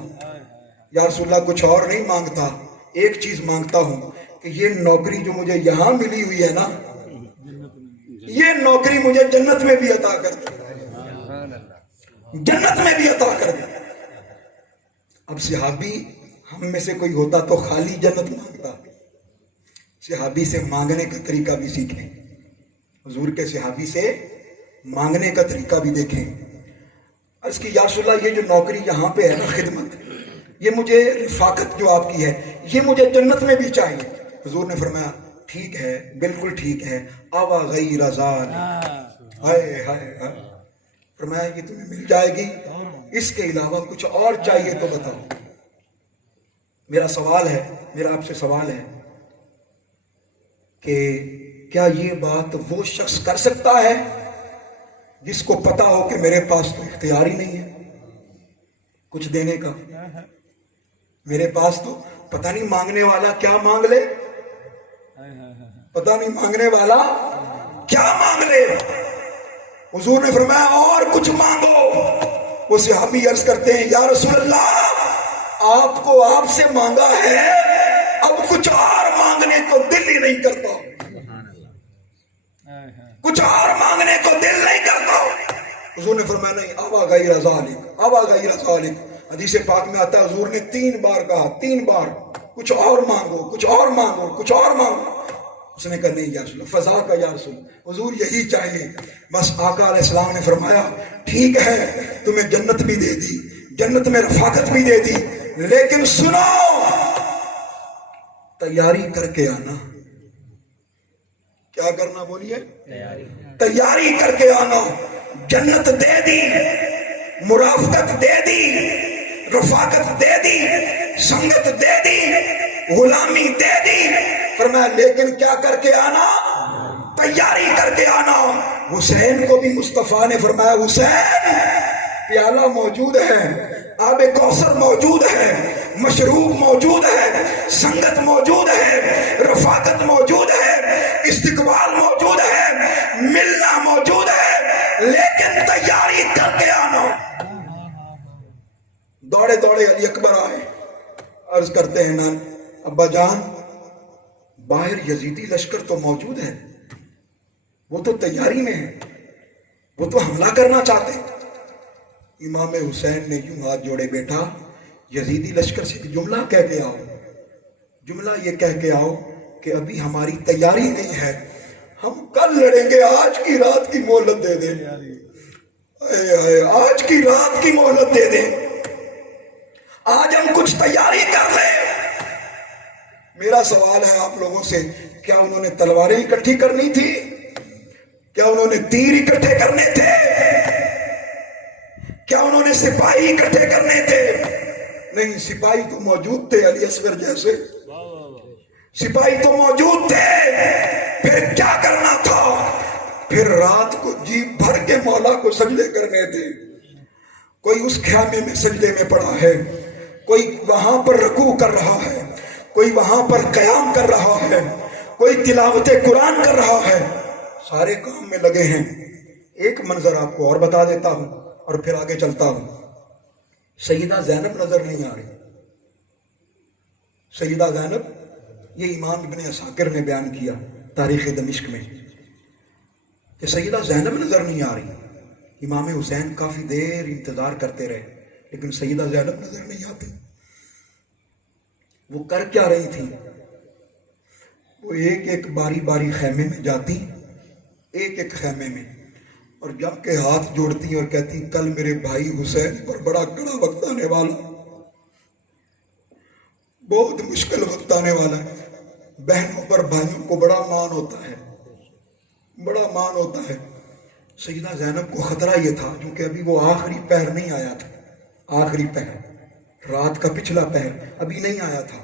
یا رسول اللہ کچھ اور نہیں مانگتا، ایک چیز مانگتا ہوں کہ یہ نوکری جو مجھے یہاں ملی ہوئی ہے نا، یہ نوکری مجھے جنت میں بھی عطا کر دے، جنت میں بھی عطا کر دے. اب صحابی ہم میں سے کوئی ہوتا تو خالی جنت مانگتا. صحابی سے مانگنے کا طریقہ بھی سیکھیں، حضور کے صحابی سے مانگنے کا طریقہ بھی دیکھیں. عرض کی یا رسول اللہ یہ جو نوکری یہاں پہ ہے نا خدمت، یہ مجھے رفاقت جو آپ کی ہے یہ مجھے جنت میں بھی چاہیے. حضور نے فرمایا ٹھیک ہے، بالکل ٹھیک ہے. اوا غیر ذالک، ہائے ہائے ہائے. فرمایا یہ تمہیں مل جائے گی، اس کے علاوہ کچھ اور چاہیے تو بتاؤ. میرا سوال ہے، میرا آپ سے سوال ہے کہ کیا یہ بات وہ شخص کر سکتا ہے جس کو پتا ہو کہ میرے پاس تو اختیار ہی نہیں ہے کچھ دینے کا؟ میرے پاس تو پتہ نہیں مانگنے والا کیا مانگ لے، پتہ نہیں مانگنے والا کیا مانگ لے. حضور نے فرمایا اور کچھ مانگو. وہ صحابی عرض کرتے ہیں یا رسول اللہ آپ کو آپ سے مانگا ہے، اب کچھ اور مانگنے کو دل ہی نہیں کرتا، کچھ اور مانگنے کو دل نہیں کرتا. حضور نے فرمایا نہیں، اوا غیر ذالک، اوا غیر ذالک. حدیث پاک میں آتا ہے حضور نے 3 بار کہا، 3 بار کچھ اور مانگو، کچھ اور مانگو، کچھ اور مانگو. اس نے کہا نہیں یا رسول اللہ، فضا کا یا رسول اللہ، حضور یہی چاہیے. بس آقا علیہ السلام نے فرمایا ٹھیک ہے تمہیں جنت بھی دے دی، جنت میں رفاقت بھی دے دی، لیکن سنو تیاری کر کے آنا. کیا کرنا بولیے؟ تیاری کر کے آنا. جنت دے دی، مرافقت دے دی، رفاقت دے دی، سنگت دے دی، غلامی دے دی. فرمایا لیکن کیا کر کے آنا؟ تیاری کر کے آنا. حسین کو بھی مصطفیٰ نے فرمایا حسین پیالہ موجود ہے، آب کوثر موجود ہے، مشروب موجود ہے، سنگت موجود ہے، رفاقت موجود ہے، استقبال موجود ہے، ملنا موجود ہے، لیکن تیاری کر کے آنا. دوڑے دوڑے علی اکبر آئے، عرض کرتے ہیں نان ابا جان باہر یزیدی لشکر تو موجود ہے، وہ تو تیاری میں ہے، وہ تو حملہ کرنا چاہتے ہیں. امام حسین نے یوں ہاتھ جوڑے بیٹا یزیدی لشکر سے ایک جملہ کہہ کے آؤ، جملہ یہ کہہ کے آؤ کہ ابھی ہماری تیاری نہیں ہے، ہم کل لڑیں گے، آج کی رات کی مہلت دے دیں، آج کی رات کی مہلت دے دیں، آج ہم کچھ تیاری کر لیں. میرا سوال ہے آپ لوگوں سے، کیا انہوں نے تلواریں اکٹھی کرنی تھی؟ کیا انہوں نے تیر اکٹھے کرنے تھے؟ کیا انہوں نے سپاہی اکٹھے کرنے تھے؟ نہیں، سپاہی تو موجود تھے علی اصغر جیسے، سپاہی تو موجود تھے. پھر کیا کرنا تھا؟ پھر رات کو جی بھر کے مولا کو سجدے کرنے تھے. کوئی اس خیمے میں سجدے میں پڑا ہے، کوئی وہاں پر رکوع کر رہا ہے، کوئی وہاں پر قیام کر رہا ہے، کوئی تلاوت قرآن کر رہا ہے، سارے کام میں لگے ہیں. ایک منظر آپ کو اور بتا دیتا ہوں اور پھر آگے چلتا ہوں. سیدہ زینب نظر نہیں آ رہی. سیدہ زینب، یہ امام ابن عساکر نے بیان کیا تاریخ دمشق میں کہ سیدہ زینب نظر نہیں آ رہی. امام حسین کافی دیر انتظار کرتے رہے لیکن سیدہ زینب نظر نہیں آتی. وہ کر کیا رہی تھی؟ وہ ایک ایک باری باری خیمے میں جاتی، ایک ایک خیمے میں، اور جا کے ہاتھ جوڑتی اور کہتی کل میرے بھائی حسین پر بڑا کڑا وقت آنے والا، بہت مشکل وقت آنے والا ہے. بہنوں پر بھائیوں کو بڑا مان ہوتا ہے، بڑا مان ہوتا ہے. سیدہ زینب کو خطرہ یہ تھا کیونکہ ابھی وہ آخری پہر نہیں آیا تھا، آخری پہر، رات کا پچھلا پہر ابھی نہیں آیا تھا۔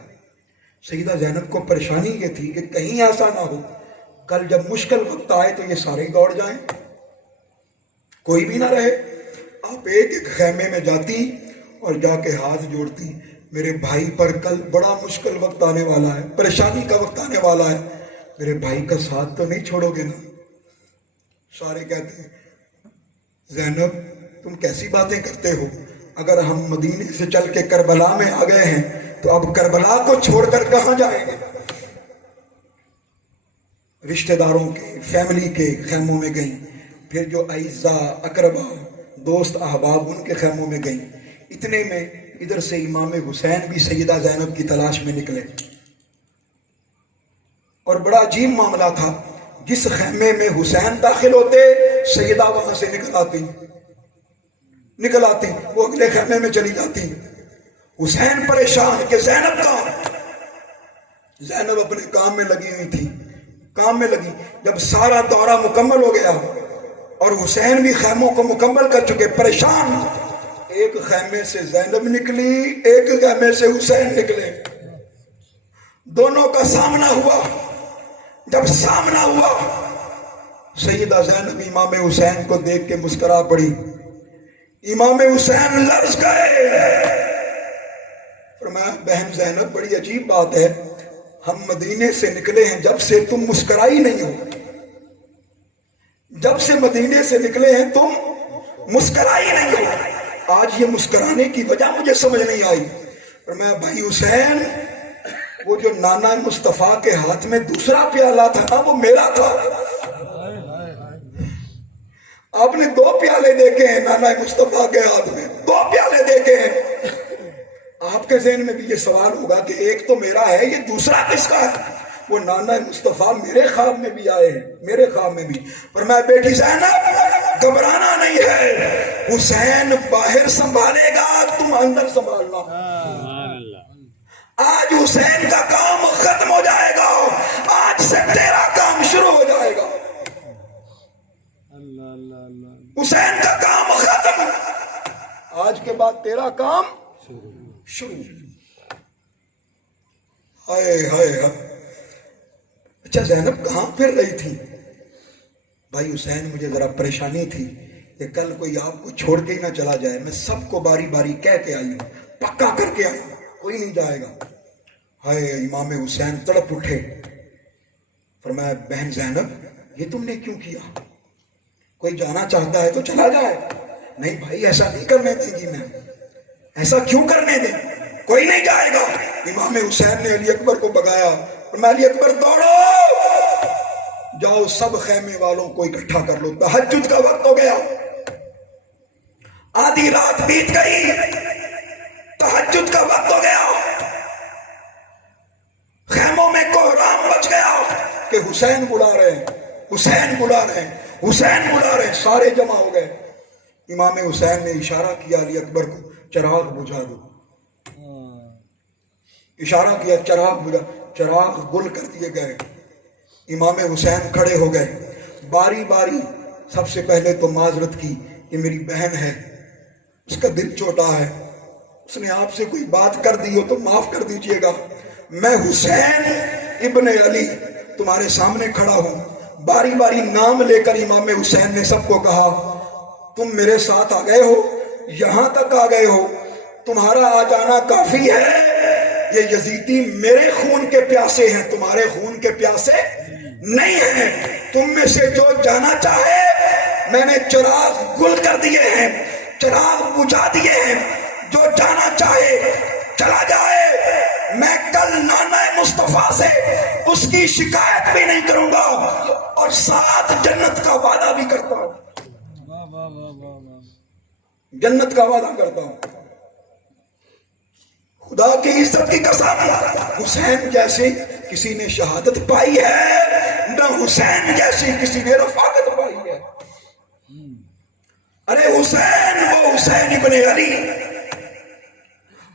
سیدہ زینب کو پریشانی یہ تھی کہ کہیں ایسا نہ ہو کل جب مشکل وقت آئے تو یہ سارے دوڑ جائیں، کوئی بھی نہ رہے۔ آپ ایک ایک خیمے میں جاتی اور جا کے ہاتھ جوڑتی، میرے بھائی پر کل بڑا مشکل وقت آنے والا ہے، پریشانی کا وقت آنے والا ہے، میرے بھائی کا ساتھ تو نہیں چھوڑو گے نا؟ سارے کہتے ہیں زینب تم کیسی باتیں کرتے ہو، اگر ہم مدینے سے چل کے کربلا میں آ گئے ہیں تو اب کربلا کو چھوڑ کر کہاں جائیں گے؟ رشتہ داروں کے، فیملی کے خیموں میں گئیں، پھر جو اعزاء اقربا دوست احباب ان کے خیموں میں گئیں۔ اتنے میں ادھر سے امام حسین بھی سیدہ زینب کی تلاش میں نکلے، اور بڑا عجیب معاملہ تھا، جس خیمے میں حسین داخل ہوتے سیدہ وہاں سے نکل آتی، وہ اگلے خیمے میں چلی جاتی۔ حسین پریشان کہ زینب کہاں؟ زینب اپنے کام میں لگی ہوئی تھی، کام میں لگی۔ جب سارا دورہ مکمل ہو گیا اور حسین بھی خیموں کو مکمل کر چکے، پریشان، ایک خیمے سے زینب نکلی، ایک خیمے سے حسین نکلے، دونوں کا سامنا ہوا۔ جب سامنا ہوا سیدہ زینب امام حسین کو دیکھ کے مسکرا پڑی، امام حسین لرز گئے۔ فرمایا بہن زینب بڑی عجیب بات ہے، ہم مدینے سے نکلے ہیں جب سے تم مسکرائی نہیں ہو، جب سے مدینے سے نکلے ہیں تم مسکرائی نہیں ہو، آج یہ مسکرانے کی وجہ مجھے سمجھ نہیں آئی۔ فرمایا بھائی حسین وہ جو نانا مصطفیٰ کے ہاتھ میں دوسرا پیالہ تھا نا وہ میرا تھا۔ آپ نے 2 پیالے دیکھے ہیں نانا مصطفیٰ کے ہاتھ میں، 2 پیالے دیکھے ہیں۔ آپ کے ذہن میں بھی یہ سوال ہوگا کہ ایک تو میرا ہے، یہ دوسرا کس کا ہے؟ وہ نانا مصطفیٰ میرے خواب میں بھی آئے ہیں، میرے خواب میں بھی۔ فرمایا بیٹی زینب گھبرانا نہیں ہے، حسین باہر سنبھالے گا، تم اندر سنبھالنا۔ آج حسین کا کام ختم ہو جائے گا، آج سے تیرا کام شروع ہو جائے گا۔ حسین کا کام ختم، آج کے بعد تیرا کام شروع۔ ہائے ہائے ہائے۔ اچھا زینب کہاں پھر رہی تھی؟ بھائی حسین مجھے ذرا پریشانی تھی کہ کل کوئی آپ کو چھوڑ کے ہی نہ چلا جائے، میں سب کو باری باری کہہ کے آئی ہوں، پکا کر کے آئی ہوں، کوئی نہیں جائے گا۔ ہائے امام حسین تڑپ اٹھے۔ فرمایا بہن زینب یہ تم نے کیوں کیا؟ کوئی جانا چاہتا ہے تو چلا جائے۔ نہیں بھائی ایسا نہیں کرنے دیں گی میں، ایسا کیوں کرنے دیں، کوئی نہیں جائے گا۔ امام حسین نے علی اکبر کو بگایا، فرمایا علی اکبر دوڑو، جاؤ سب خیمے والوں کو اکٹھا کر لو، تہجد کا وقت ہو گیا، آدھی رات بیت گئی، تہجد کا وقت ہو گیا، خیموں میں کوہرام مچ گیا کہ حسین بلا رہے ہیں، حسین بلا رہے ہیں، حسین بلا رہے ہیں، سارے جمع ہو گئے۔ امام حسین نے اشارہ کیا علی اکبر کو، چراغ بجھا دو، اشارہ کیا چراغ بجھا، چراغ گل کر دیے گئے۔ امام حسین کھڑے ہو گئے، باری باری سب سے پہلے تو معذرت کی کہ میری بہن ہے، اس کا دل چھوٹا ہے، اس نے آپ سے کوئی بات کر دی ہو تو معاف کر دیجئے گا، میں حسین ابن علی تمہارے سامنے کھڑا ہوں۔ باری باری نام لے کر امام حسین نے سب کو کہا تم میرے ساتھ آ گئے ہو، یہاں تک آ گئے ہو، تمہارا آ جانا کافی ہے، یہ یزیدی میرے خون کے پیاسے ہیں، تمہارے خون کے پیاسے نہیں ہیں، تم میں سے جو جانا چاہے، میں نے چراغ گل کر دیے ہیں، چراغ بجھا دیے ہیں، جو جانا چاہے چلا جائے، میں کل نانا مصطفیٰ سے اس کی شکایت بھی نہیں کروں گا اور ساتھ جنت کا وعدہ بھی کرتا ہوں، جنت کا وعدہ کرتا ہوں، خدا کی عزت کی قسم، حسین جیسی کسی نے شہادت پائی ہے نہ حسین جیسی کسی نے رفاقت پائی ہے۔ ارے حسین، وہ حسین ابن علی،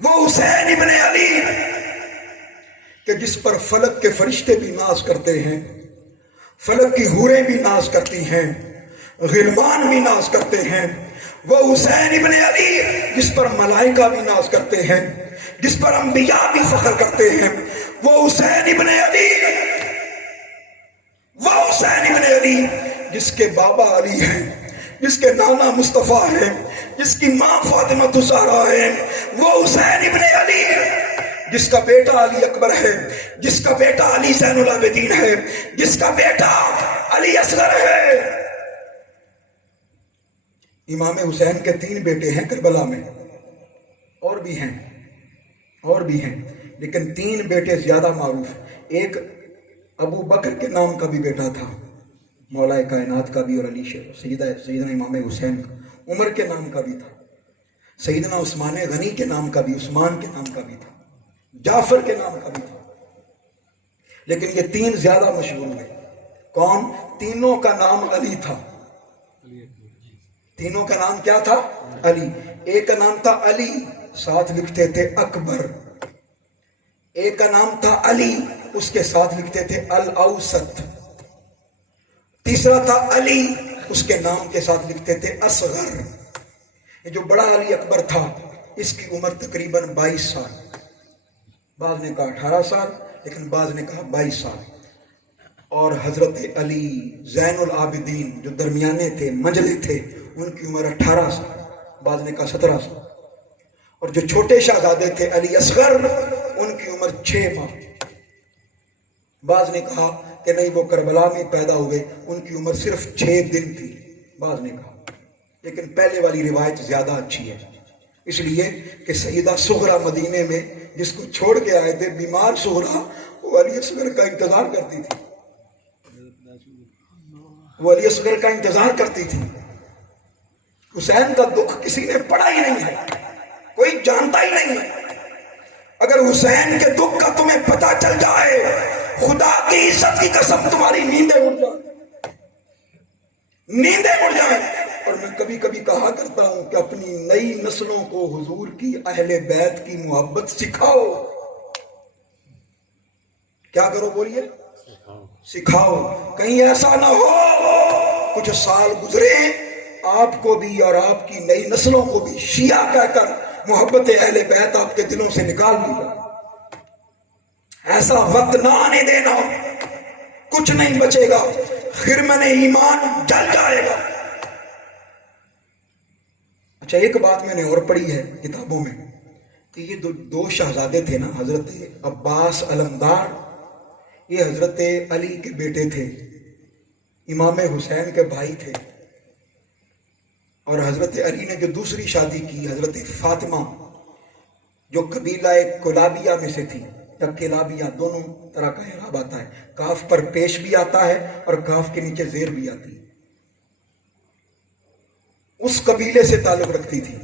وہ حسین ابن علی کہ جس پر فلک کے فرشتے بھی ناز کرتے ہیں، فلک کی حوریں بھی ناز کرتی ہیں، غلمان بھی ناز کرتے ہیں، وہ حسین ابن علی جس پر ملائکہ بھی ناز کرتے ہیں، جس پر انبیاء بھی فخر کرتے ہیں، وہ حسین ابن علی، وہ حسین ابن علی جس کے بابا علی ہیں، جس کے نانا مصطفیٰ ہیں، جس کی ماں فاطمہ الزہرا ہے، وہ حسین ابن علی جس کا بیٹا علی اکبر ہے، جس کا بیٹا علی زین العابدین ہے، جس کا بیٹا علی اصغر ہے۔ امام حسین کے 3 بیٹے ہیں کربلا میں، اور بھی ہیں لیکن 3 بیٹے زیادہ معروف۔ ایک ابو بکر کے نام کا بھی بیٹا تھا، مولا کائنات کا بھی، اور علی سیدنا امام حسین کا۔ عمر کے نام کا بھی تھا، سیدنا عثمان غنی کے نام کا بھی، عثمان کے نام کا بھی تھا، جعفر کے نام کا بھی تھا، لیکن یہ 3 زیادہ مشہور ہوئے۔ کون؟ تینوں کا نام علی تھا۔ تینوں کا نام کیا تھا؟ علی۔ ایک کا نام تھا علی، ساتھ لکھتے تھے اکبر۔ ایک کا نام تھا علی، اس کے ساتھ لکھتے تھے الاوسط۔ تیسرا تھا علی، اس کے نام کے ساتھ لکھتے تھے اصغر۔ یہ جو بڑا علی اکبر تھا اس کی عمر تقریباً 22 سال، بعض نے کہا 18 سال، لیکن بعض نے کہا 22 سال۔ اور حضرت علی زین العابدین جو درمیانے تھے، منجلے تھے، ان کی عمر 18 سال، بعض نے کہا 17 سال۔ اور جو چھوٹے شہزادے تھے علی اصغر، ان کی عمر 6 ماہ۔ بعض نے کہا کہ نہیں وہ کربلا میں پیدا ہوئے، ان کی عمر صرف 6 دن تھی، بعض نے کہا، لیکن پہلے والی روایت زیادہ اچھی ہے، اس لیے کہ سیدہ صغرا مدینے میں جس کو چھوڑ کے آئے تھے، بیمار صغرا، وہ علی اصغر کا انتظار کرتی تھی، وہ علی اصغر کا انتظار کرتی تھی۔ حسین کا دکھ کسی نے پڑھا ہی نہیں ہے، کوئی جانتا ہی نہیں ہے۔ اگر حسین کے دکھ کا تمہیں پتہ چل جائے، خدا کی عزت کی قسم تمہاری نیندیں اڑ جائیں، نیندیں اڑ جائیں۔ اور میں کبھی کبھی کہا کرتا ہوں کہ اپنی نئی نسلوں کو حضور کی اہل بیت کی محبت سکھاؤ۔ کیا کرو؟ بولیے، سکھاؤ۔ کہیں ایسا نہ ہو کچھ سال گزرے، آپ کو بھی اور آپ کی نئی نسلوں کو بھی شیعہ کہہ کر محبت اہل بیت آپ کے دلوں سے نکال دیا۔ ایسا وقت نہ آنے دینا، کچھ نہیں بچے گا، خرمن ایمان جل جائے گا۔ اچھا، ایک بات میں نے اور پڑھی ہے کتابوں میں کہ یہ 2 شہزادے تھے نا، حضرت عباس علمدار، یہ حضرت علی کے بیٹے تھے، امام حسین کے بھائی تھے۔ اور حضرت علی نے جو دوسری شادی کی، حضرت فاطمہ، جو قبیلہ کلابیہ میں سے تھی، یا کلابیہ، دونوں طرح کا اعراب آتا ہے، کاف پر پیش بھی آتا ہے اور کاف کے نیچے زیر بھی آتی ہے، اس قبیلے سے تعلق رکھتی تھی۔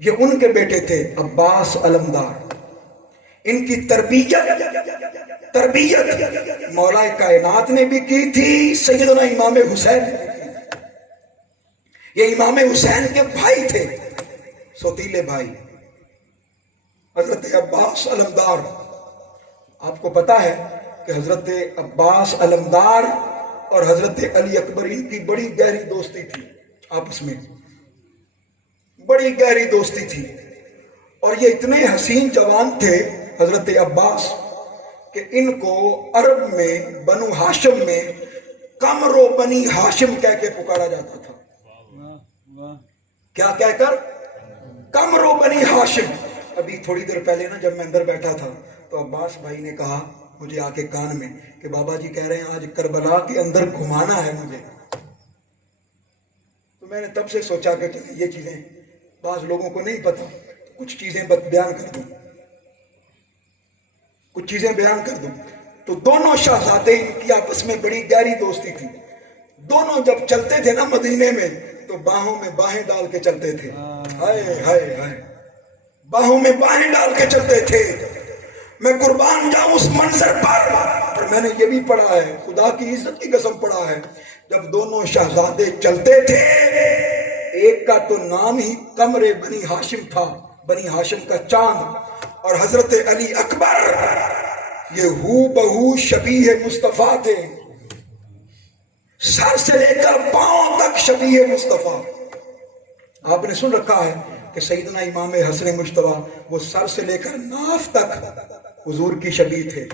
یہ ان کے بیٹے تھے عباس علمدار۔ ان کی تربیت مولا کائنات نے بھی کی تھی، سیدنا امام حسین نے بھی کی تھی۔ یہ امام حسین کے بھائی تھے، سوتیلے بھائی، حضرت عباس علمدار۔ آپ کو پتا ہے کہ حضرت عباس علمدار اور حضرت علی اکبر ان کی بڑی گہری دوستی تھی، آپس میں بڑی گہری دوستی تھی۔ اور یہ اتنے حسین جوان تھے حضرت عباس کہ ان کو عرب میں بنو ہاشم میں قمرو بنی ہاشم کہہ کے پکارا جاتا تھا۔ کیا کہہ کر؟ قمرو بنی ہاشم۔ ابھی تھوڑی دیر پہلے نا جب میں اندر بیٹھا تھا تو عباس بھائی نے کہا مجھے آ کے کان میں کہ بابا جی کہہ رہے ہیں آج کربلا کے اندر گھمانا ہے مجھے۔ تو میں نے تب سے سوچا کہ یہ چیزیں بعض لوگوں کو نہیں پتا، کچھ چیزیں بیان کر دوں، کچھ چیزیں بیان کر دوں۔ تو دونوں شہزادے ان کی آپس میں بڑی گہری دوستی تھی۔ دونوں جب چلتے تھے نا مدینے میں تو باہوں میں باہیں ڈال کے چلتے تھے، ہائے ہائے ہائے، باہوں میں باہیں ڈال کے چلتے تھے۔ میں قربان جاؤں اس منظر پر، اور میں نے یہ بھی پڑھا ہے، خدا کی عزت کی قسم پڑھا ہے، جب دونوں شہزادے چلتے تھے، ایک کا تو نام ہی قمر بنی ہاشم تھا، بنی ہاشم کا چاند، اور حضرت علی اکبر یہ ہو بہو شبیہ مصطفیٰ تھے، سر سے لے کر پاؤں تک شبیہ مصطفیٰ۔ آپ نے سن رکھا ہے کہ سیدنا امام حسن مجتبیٰ وہ سر سے لے کر ناف تک حضور کی شبیہ تھے،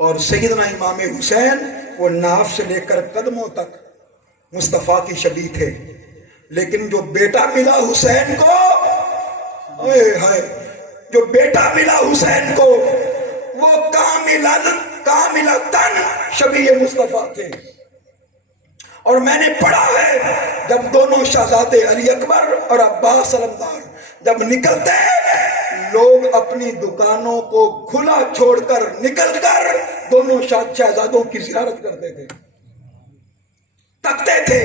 اور سیدنا امام حسین وہ ناف سے لے کر قدموں تک مصطفیٰ کی شبیہ تھے. لیکن جو بیٹا ملا حسین کو، جو بیٹا ملا حسین کو، وہ کاملتاً شبیہ مصطفیٰ تھے. اور میں نے پڑھا ہے جب دونوں شہزادے علی اکبر اور عباس علمدار جب نکلتے لوگ اپنی دکانوں کو کھلا چھوڑ کر نکل کر دونوں شہزادوں کی زیارت کرتے تھے، تکتے تھے،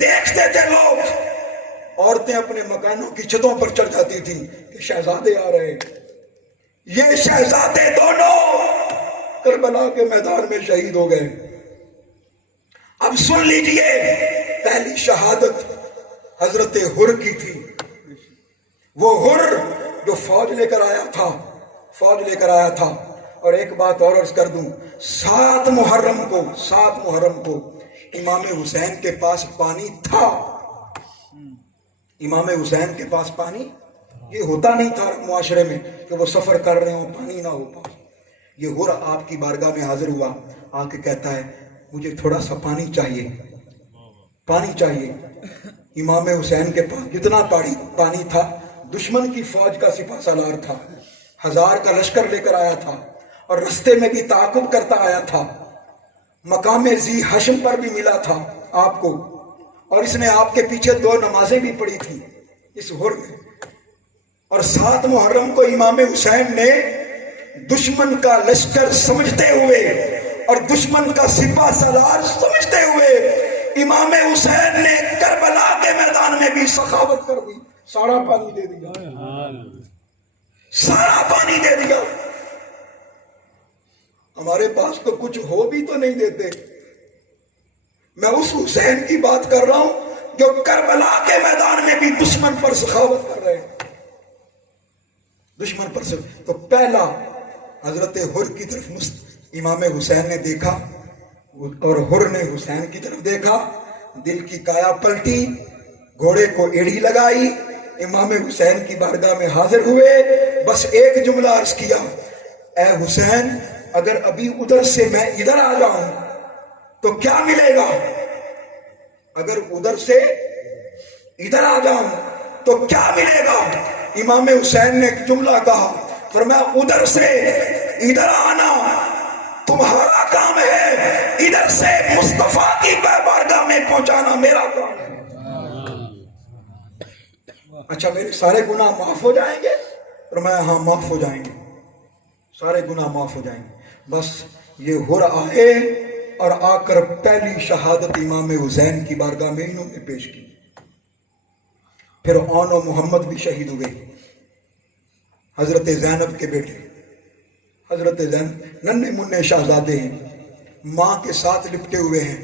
دیکھتے تھے لوگ. عورتیں اپنے مکانوں کی چھتوں پر چڑھ جاتی تھی کہ شہزادے آ رہے. یہ شہزادے دونوں کربلا کے میدان میں شہید ہو گئے. اب سن لیجئے، پہلی شہادت حضرت حر کی تھی. وہ حر جو فوج لے کر آیا تھا. اور ایک بات اور عرض کر دوں، 7 محرم کو امام حسین کے پاس پانی تھا. امام حسین کے پاس پانی، یہ ہوتا نہیں تھا معاشرے میں کہ وہ سفر کر رہے ہوں پانی نہ ہو پاس. یہ حر آپ کی بارگاہ میں حاضر ہوا، آ کے کہتا ہے مجھے تھوڑا سا پانی چاہیے. امام حسین کے پاس جتنا پانی تھا، دشمن کی فوج کا سپہ سالار تھا، 1000 کا لشکر لے کر آیا تھا، اور رستے میں بھی تعاقب کرتا آیا تھا. مقام ذی حشم پر بھی ملا تھا آپ کو، اور اس نے آپ کے پیچھے 2 نمازیں بھی پڑھی تھی اس حر میں. اور 7 محرم کو امام حسین نے دشمن کا لشکر سمجھتے ہوئے اور دشمن کا سپہ سالار سمجھتے ہوئے امام حسین نے کربلا کے میدان میں بھی سخاوت کر دی. سارا پانی دے دیا. ہمارے پاس تو کچھ ہو بھی تو نہیں دیتے. میں اس حسین کی بات کر رہا ہوں جو کربلا کے میدان میں بھی دشمن پر سخاوت کر رہے ہیں. تو پہلا حضرت حر کی طرف امام حسین نے دیکھا، اور حر نے حسین کی طرف دیکھا، دل کی کایا پلٹی، گھوڑے کو ایڑی لگائی، امام حسین کی بارگاہ میں حاضر ہوئے. بس ایک جملہ عرض کیا، اے حسین، اگر ابھی ادھر سے میں ادھر آ جاؤں تو کیا ملے گا؟ اگر ادھر سے ادھر آ جاؤں تو کیا ملے گا؟ امام حسین نے ایک جملہ کہا، فرمایا ادھر سے ادھر آنا تمہارا کام ہے، ادھر سے مصطفیٰ کی بارگاہ میں پہنچانا میرا کام ہے. اچھا، میرے سارے گناہ معاف ہو جائیں گے؟ فرمایا ہاں معاف ہو جائیں گے، سارے گناہ معاف ہو جائیں گے. بس یہ حر آئے اور آ کر پہلی شہادت امام حسین کی بارگاہ میں انہوں نے پیش کی. پھر اون و محمد بھی شہید ہوئے، حضرت زینب کے بیٹے. حضرت زینب ننھے منھے شہزادے ہیں، ماں کے ساتھ لپٹے ہوئے ہیں.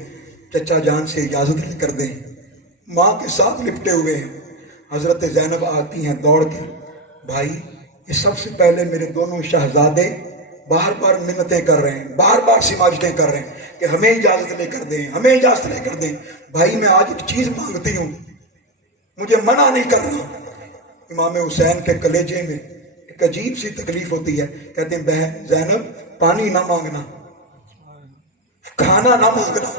چچا جان سے اجازت لے کر دیں، ماں کے ساتھ لپٹے ہوئے ہیں. حضرت زینب آتی ہیں دوڑ کے، بھائی یہ سب سے پہلے میرے دونوں شہزادے بار بار منتیں کر رہے ہیں، بار بار سماجتیں کر رہے ہیں کہ ہمیں اجازت لے کر دیں، ہمیں اجازت لے کر دیں. بھائی میں آج ایک چیز مانگتی ہوں، مجھے منع نہیں کرنا. امام حسین کے کلیجے میں ایک عجیب سی تکلیف ہوتی ہے. کہتے ہیں بہن زینب، پانی نہ مانگنا، کھانا نہ مانگنا،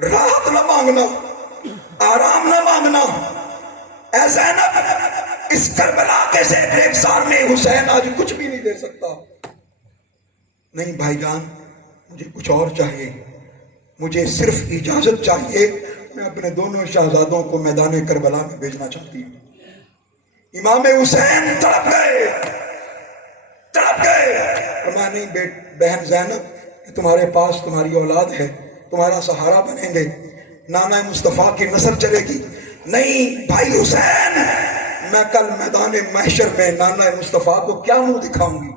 راحت نہ مانگنا، آرام نہ مانگنا. اے زینب، اس کربلا کے زیر ریگزار میں حسین آج کچھ بھی نہیں دے سکتا. نہیں بھائی جان، مجھے کچھ اور چاہیے، مجھے صرف اجازت چاہیے، میں اپنے دونوں شہزادوں کو میدان کربلا میں بھیجنا چاہتی ہوں. امام حسین تڑپ گئے. فرمایا نہیں بہن زینب، تمہارے پاس تمہاری اولاد ہے، تمہارا سہارا بنیں گے، نانا مصطفیٰ کی نسل چلے گی. نہیں بھائی حسین، میں کل میدان محشر میں نانا مصطفیٰ کو کیا منہ دکھاؤں گی؟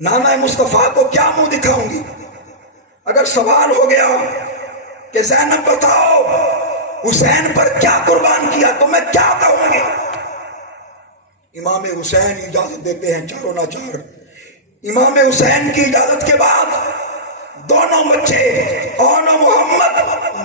نانا مصطفیٰ کو کیا منہ دکھاؤں گی؟ اگر سوال ہو گیا کہ زینب بتاؤ حسین پر کیا قربان کیا تو میں کیا کہوں گی؟ امام حسین اجازت دیتے ہیں چاروں ناچار. امام حسین کی اجازت کے بعد دونوں بچے اون و محمد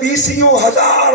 20,000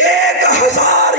1000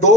2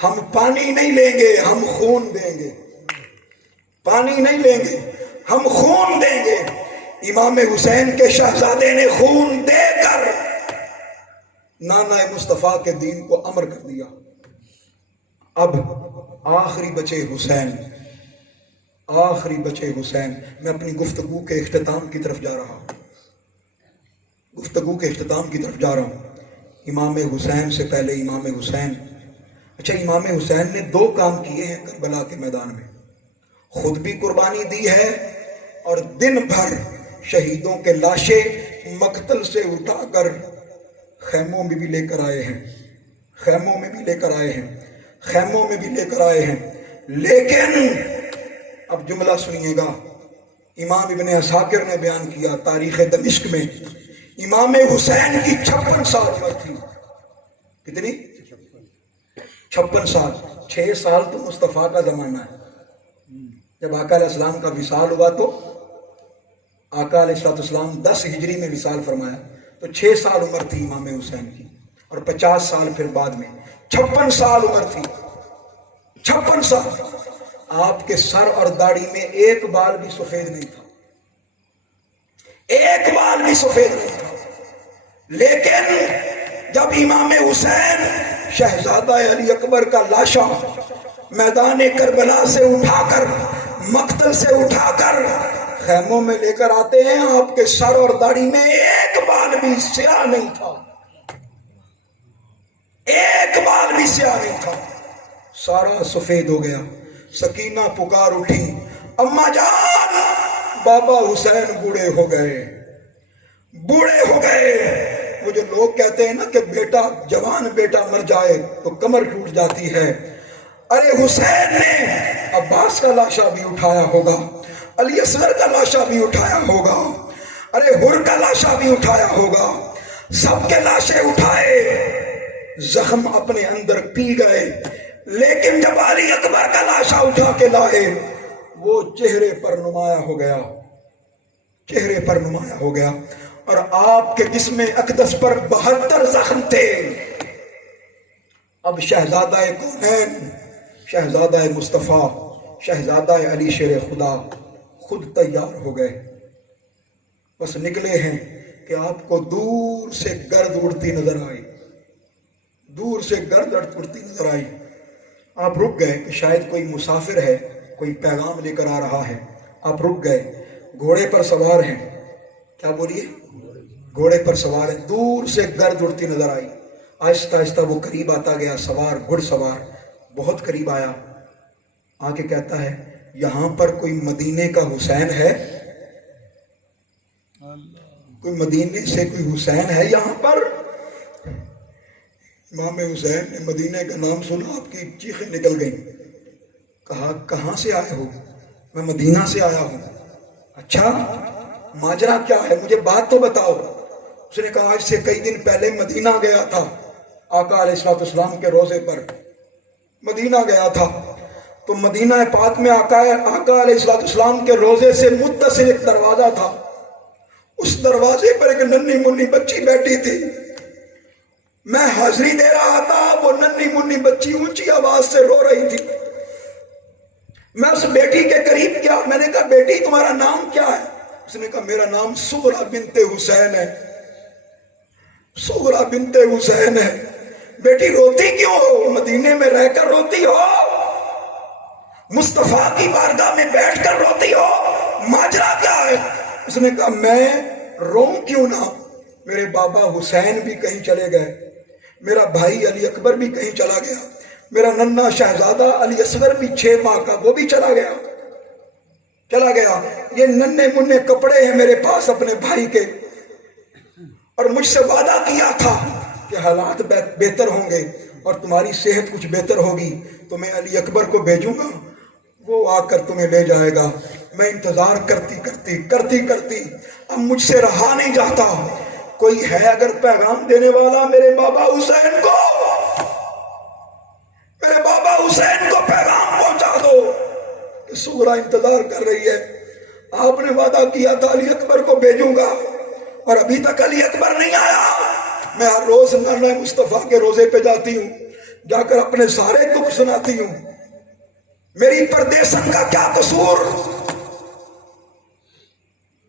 ہم پانی نہیں لیں گے، ہم خون دیں گے. پانی نہیں لیں گے، ہم خون دیں گے. امام حسین کے شہزادے نے خون دے کر نانا مصطفیٰ کے دین کو امر کر دیا. اب آخری بچے حسین، آخری بچے حسین. میں اپنی گفتگو کے اختتام کی طرف جا رہا ہوں، گفتگو کے اختتام کی طرف جا رہا ہوں. امام حسین سے پہلے امام حسین، اچھا امام حسین نے 2 کام کیے ہیں کربلا کے میدان میں. خود بھی قربانی دی ہے اور دن بھر شہیدوں کے لاشیں مقتل سے اٹھا کر خیموں میں بھی لے کر آئے ہیں، خیموں میں بھی لے کر آئے ہیں، خیموں میں بھی لے کر آئے ہیں. لیکن اب جملہ سنیے گا، امام ابن عساکر نے بیان کیا تاریخ دمشق میں، امام حسین کی 56 سال عمر تھی. کتنی؟ 56 سال. 6 سال تو مصطفیٰ کا زمانہ ہے. جب آقا علیہ السلام کا وصال ہوا تو آقا علیہ السلام 10 ہجری میں وصال فرمایا، تو 6 سال عمر تھی امام حسین کی، اور 50 سال پھر بعد میں. 56 سال عمر تھی، 56 سال. آپ کے سر اور داڑھی میں ایک بال بھی سفید نہیں تھا، ایک بال بھی سفید نہیں تھا. لیکن جب امام حسین شہزادہ علی اکبر کا لاشا میدان کربلا سے اٹھا کر، مقتل سے اٹھا کر خیموں میں لے کر آتے ہیں، آپ کے سر اور داڑھی میں ایک بال بھی سیاہ نہیں تھا، ایک بال بھی سیاہ نہیں تھا، سارا سفید ہو گیا. سکینہ پکار اٹھی، اماں جان بابا حسین بوڑھے ہو گئے، بوڑھے ہو گئے. وہ جو لوگ کہتے ہیں نا کہ بیٹا، جوان بیٹا مر جائے تو کمر ٹوٹ جاتی ہے، ارے حسین نے عباس کا لاشا بھی اٹھایا ہوگا، علی اصغر کا لاشا بھی اٹھایا ہوگا، ارے حر کا لاشا بھی اٹھایا ہوگا. سب کے لاشیں اٹھائے، زخم اپنے اندر پی گئے. لیکن جب علی اکبر کا لاشا اٹھا کے لائے، وہ چہرے پر نمایاں ہو گیا، چہرے پر نمایاں ہو گیا. اور آپ کے جسم اقدس پر 72 زخم تھے. اب شہزادہ کونین، شہزادہ مصطفیٰ، شہزادہ علی شیر خدا خود تیار ہو گئے، بس نکلے ہیں کہ آپ کو دور سے گرد اڑتی نظر آئی، دور سے گرد اڑتی نظر آئی. آپ رک گئے کہ شاید کوئی مسافر ہے، کوئی پیغام لے کر آ رہا ہے. آپ رک گئے. گھوڑے پر سوار ہیں، کیا بولیے؟ گھوڑے پر سوار ہیں. دور سے گرد اڑتی نظر آئی. آہستہ آہستہ وہ قریب آتا گیا، سوار، گھڑ سوار بہت قریب آیا. آ کے کہتا ہے، یہاں پر کوئی مدینے کا حسین ہے؟ کوئی مدینے سے کوئی حسین ہے یہاں پر؟ امام حسین نے مدینے کا نام سنا، آپ کی چیخیں نکل گئیں. کہا کہاں سے آئے ہو؟ میں مدینہ سے آیا ہوں. اچھا ماجرا کیا ہے، مجھے بات تو بتاؤ. اس نے کہا آج سے کئی دن پہلے مدینہ گیا تھا، آقا علیہ السلام کے روزے پر مدینہ گیا تھا. تو مدینہ پاک میں آقا علیہ السلام کے روزے سے متصل ایک دروازہ تھا. اس دروازے پر ایک ننھی منی بچی بیٹھی تھی. میں حاضری دے رہا تھا، وہ ننھی منی بچی اونچی آواز سے رو رہی تھی. میں اس بیٹی کے قریب گیا، میں نے کہا بیٹی تمہارا نام کیا ہے؟ اس نے کہا میرا نام سغرا بنت حسین ہے، سغرا بنت حسین ہے. بیٹی روتی کیوں ہو؟ مدینے میں رہ کر روتی ہو؟ مصطفیٰ کی بارگاہ میں بیٹھ کر روتی ہو؟ ماجرا کیا ہے؟ اس نے کہا میں روؤں کیوں نہ، میرے بابا حسین بھی کہیں چلے گئے، میرا بھائی علی اکبر بھی کہیں چلا گیا، میرا ننھا شہزادہ علی اصغر بھی 6 ماہ کا وہ بھی چلا گیا. یہ ننھے منھے کپڑے ہیں میرے پاس اپنے بھائی کے، اور مجھ سے وعدہ کیا تھا کہ حالات بہتر ہوں گے اور تمہاری صحت کچھ بہتر ہوگی تو میں علی اکبر کو بھیجوں گا، وہ آ کر تمہیں لے جائے گا. میں انتظار کرتی اب مجھ سے رہا نہیں جاتا. کوئی ہے اگر پیغام دینے والا میرے بابا حسین کو، میرے بابا حسین کو پیغام پہنچا دو کہ سغرا انتظار کر رہی ہے. آپ نے وعدہ کیا تھا علی اکبر کو بھیجوں گا، اور ابھی تک علی اکبر نہیں آیا. میں ہر روز نانا مصطفیٰ کے روزے پہ جاتی ہوں، جا کر اپنے سارے دکھ سناتی ہوں، میری پردیسن کا کیا قصور؟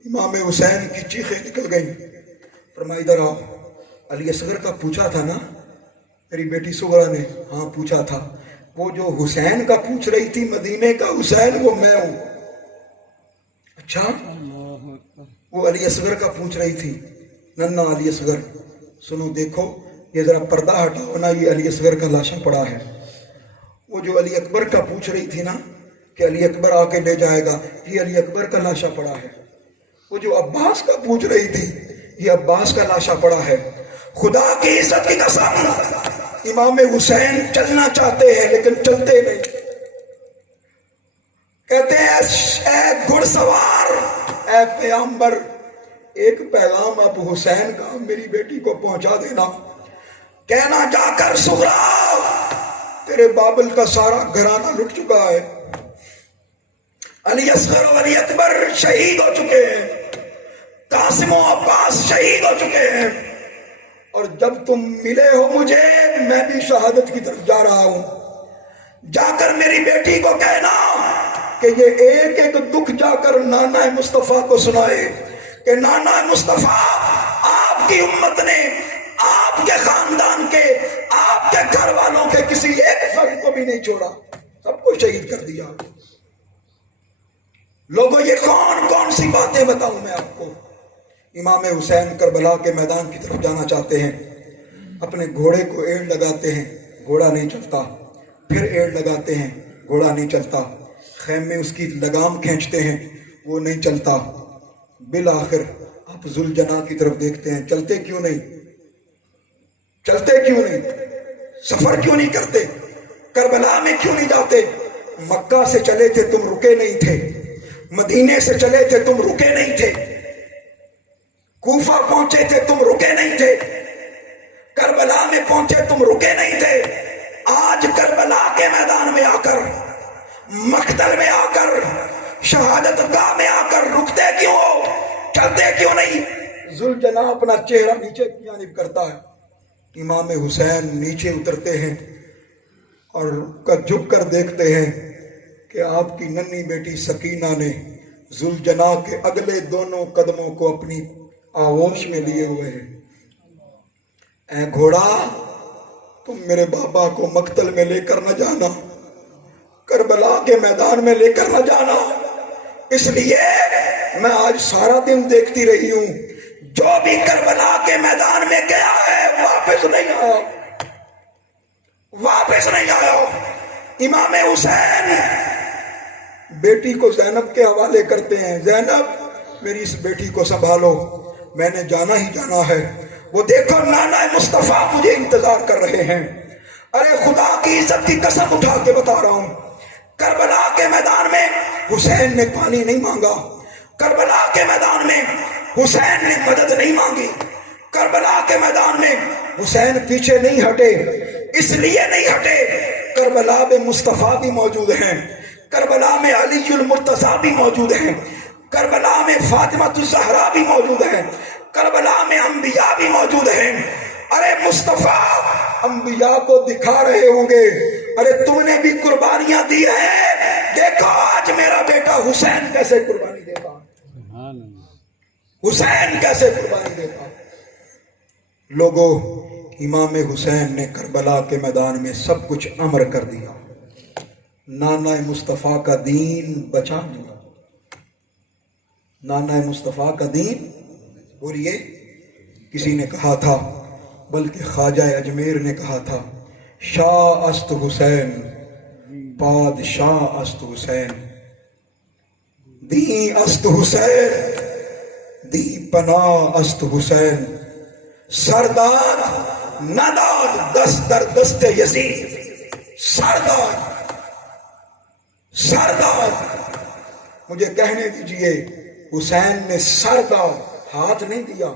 امام حسین کی چیخیں نکل گئیں، فرمایا ادھر آؤ۔ علی اصغر کا پوچھا تھا نا میری بیٹی سغرا نے؟ ہاں پوچھا تھا۔ وہ جو حسین کا پوچھ رہی تھی، مدینے کا حسین، وہ میں ہوں۔ اچھا، وہ علی اصغر کا پوچھ رہی تھی، ننا علی اصغر سنو دیکھو، یہ ذرا پردہ ہٹاؤ نا، یہ علی اصغر کا لاشا پڑا ہے۔ وہ جو علی اکبر کا پوچھ رہی تھی نا کہ علی اکبر آ کے لے جائے گا، یہ علی اکبر کا لاشا پڑا ہے۔ وہ جو عباس کا پوچھ رہی تھی، یہ عباس کا لاشا پڑا ہے۔ خدا کی عزت کی قسم، امام حسین چلنا چاہتے ہیں لیکن چلتے نہیں۔ کہتے ہیں اے گھڑ سوار، اے پیغمبر، ایک پیغام اب حسین کا میری بیٹی کو پہنچا دینا، کہنا جا کر سغرا تیرے بابل کا سارا گھرانہ لٹ چکا ہے، علی اصغر و علی اکبر شہید ہو چکے ہیں، قاسم و عباس شہید ہو چکے ہیں، اور جب تم ملے ہو مجھے، میں بھی شہادت کی طرف جا رہا ہوں۔ جا کر میری بیٹی کو کہنا کہ یہ ایک ایک دکھ جا کر نانا مصطفیٰ کو سنائے کہ نانا مصطفیٰ، آپ کی امت نے آپ کے خاندان کے، آپ کے گھر والوں کے کسی ایک فرد کو بھی نہیں چھوڑا، سب کو شہید کر دیا۔ لوگوں یہ کون کون سی باتیں بتاؤں میں آپ کو؟ امام حسین کربلا کے میدان کی طرف جانا چاہتے ہیں، اپنے گھوڑے کو ایڑ لگاتے ہیں، گھوڑا نہیں چلتا، پھر ایڑ لگاتے ہیں، گھوڑا نہیں چلتا، خیمے میں اس کی لگام کھینچتے ہیں، وہ نہیں چلتا، بالآخر آپ ذوالجناح کی طرف دیکھتے ہیں، چلتے کیوں نہیں؟ چلتے کیوں نہیں؟ سفر کیوں نہیں کرتے؟ کربلا میں کیوں نہیں جاتے؟ مکہ سے چلے تھے تم رکے نہیں تھے، مدینے سے چلے تھے تم رکے نہیں تھے، کوفہ پہنچے تھے تم رکے نہیں تھے، کربلا میں پہنچے تم رکے نہیں تھے۔ آج کربلا کے میدان میں آ کر، مقتل میں آ کر، شہادت گاہ میں آ کر رکتے کیوں ہو؟ چلتے کیوں نہیں؟ ذوالجناح اپنا چہرہ نیچے کی جانب کرتا ہے، امام حسین نیچے اترتے ہیں اور جھک کر دیکھتے ہیں کہ آپ کی ننھی بیٹی سکینہ نے ذوالجناح کے اگلے دونوں قدموں کو اپنی آغوش میں لیے ہوئے ہیں۔ اے گھوڑا، تم میرے بابا کو مقتل میں لے کر نہ جانا، کربلا کے میدان میں لے کر نہ جانا، اس لیے میں آج سارا دن دیکھتی رہی ہوں، جو بھی کربلا کے میدان میں گیا ہے واپس نہیں آیا، واپس نہیں آیا۔ امام حسین بیٹی کو زینب کے حوالے کرتے ہیں، زینب میری اس بیٹی کو سنبھالو، میں نے جانا ہی جانا ہے، وہ دیکھو نانا مصطفیٰ مجھے انتظار کر رہے ہیں۔ ارے خدا کی عزت کی قسم اٹھا کے بتا رہا ہوں، کربلا کے میدان میں حسین نے پانی نہیں مانگا، کربلا کے میدان میں حسین نے مدد نہیں مانگی، کربلا کے میدان میں حسین پیچھے نہیں ہٹے، اس لیے نہیں ہٹے، کربلا میں مصطفیٰ بھی موجود ہیں، کربلا میں علی المرتضیٰ بھی موجود ہیں، کربلا میں فاطمہ الزہرا بھی موجود ہیں، کربلا میں انبیاء بھی موجود ہیں۔ ارے مصطفیٰ انبیاء کو دکھا رہے ہوں گے، ارے تم نے بھی قربانیاں دی ہیں، دیکھو آج میرا بیٹا حسین کیسے قربانی دیتا، حسین کیسے قربانی دیتا۔ لوگوں، امام حسین نے کربلا کے میدان میں سب کچھ امر کر دیا، نانا مصطفیٰ کا دین بچا لیا، نانا مصطفیٰ کا دین، بولیے، کسی نے کہا تھا، بلکہ خواجہ اجمیر نے کہا تھا، شاہ است حسین بادشاہ است حسین، دی است حسین دی پناہ است حسین، سرداد نداد دست در دست یزید، سرداد، سرداد، مجھے کہنے دیجئے، حسین نے سرداد ہاتھ نہیں دیا۔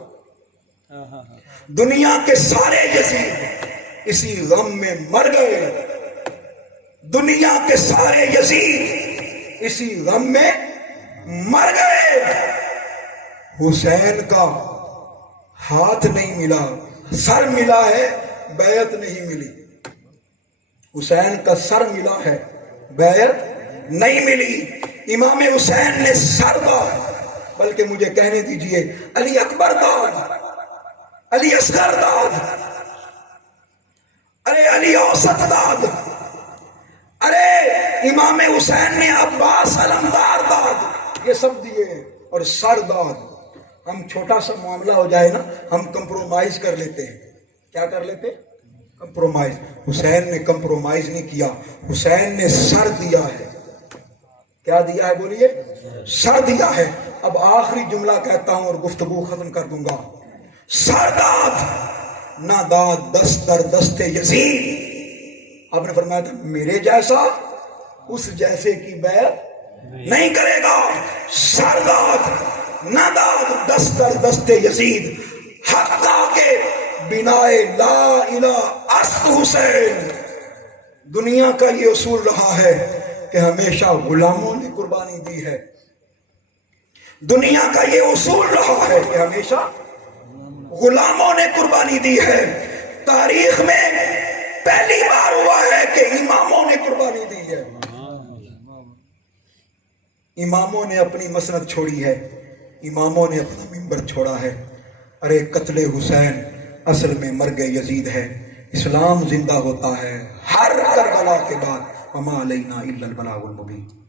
دنیا کے سارے یزید اسی غم میں مر گئے، دنیا کے سارے یزید اسی غم میں مر گئے، حسین کا ہاتھ نہیں ملا، سر ملا ہے، بیعت نہیں ملی۔ حسین کا سر ملا ہے، بیعت نہیں ملی۔ امام حسین نے سر داد، بلکہ مجھے کہنے دیجئے علی اکبر داد، علی اصغر داد، ارے علی اوسط داد، ارے امام حسین نے عباس علمدار داد، یہ سب دیے، اور سر داد۔ ہم چھوٹا سا معاملہ ہو جائے نا، ہم کمپرومائز کر لیتے ہیں۔ کیا کر لیتے؟ کمپرومائز۔ حسین نے کمپرومائز نہیں کیا، حسین نے سر دیا ہے۔ کیا دیا ہے بولیے؟ سر دیا ہے۔ اب آخری جملہ کہتا ہوں اور گفتگو ختم کر دوں گا۔ سر داد نہ داد دست در دست یزید۔ آپ نے فرمایا تھا میرے جیسا اس جیسے کی بیعت نہیں کرے گا۔ سر داد نہ داد دست در دست یزید، حتیٰ کہ بنائے لا الہ است حسین۔ دنیا کا یہ اصول رہا ہے کہ ہمیشہ غلاموں نے قربانی دی ہے۔ دنیا کا یہ اصول رہا ہے کہ ہمیشہ غلاموں نے قربانی دی ہے۔ تاریخ میں پہلی بار ہوا ہے کہ اماموں نے قربانی دی ہے۔ اماموں نے اپنی مسند چھوڑی ہے، اماموں نے اپنا منبر چھوڑا ہے۔ ارے قتل حسین اصل میں مرگ یزید ہے۔ اسلام زندہ ہوتا ہے ہر کربلا کے بعد۔ وما علینا الا البلاغ المبین۔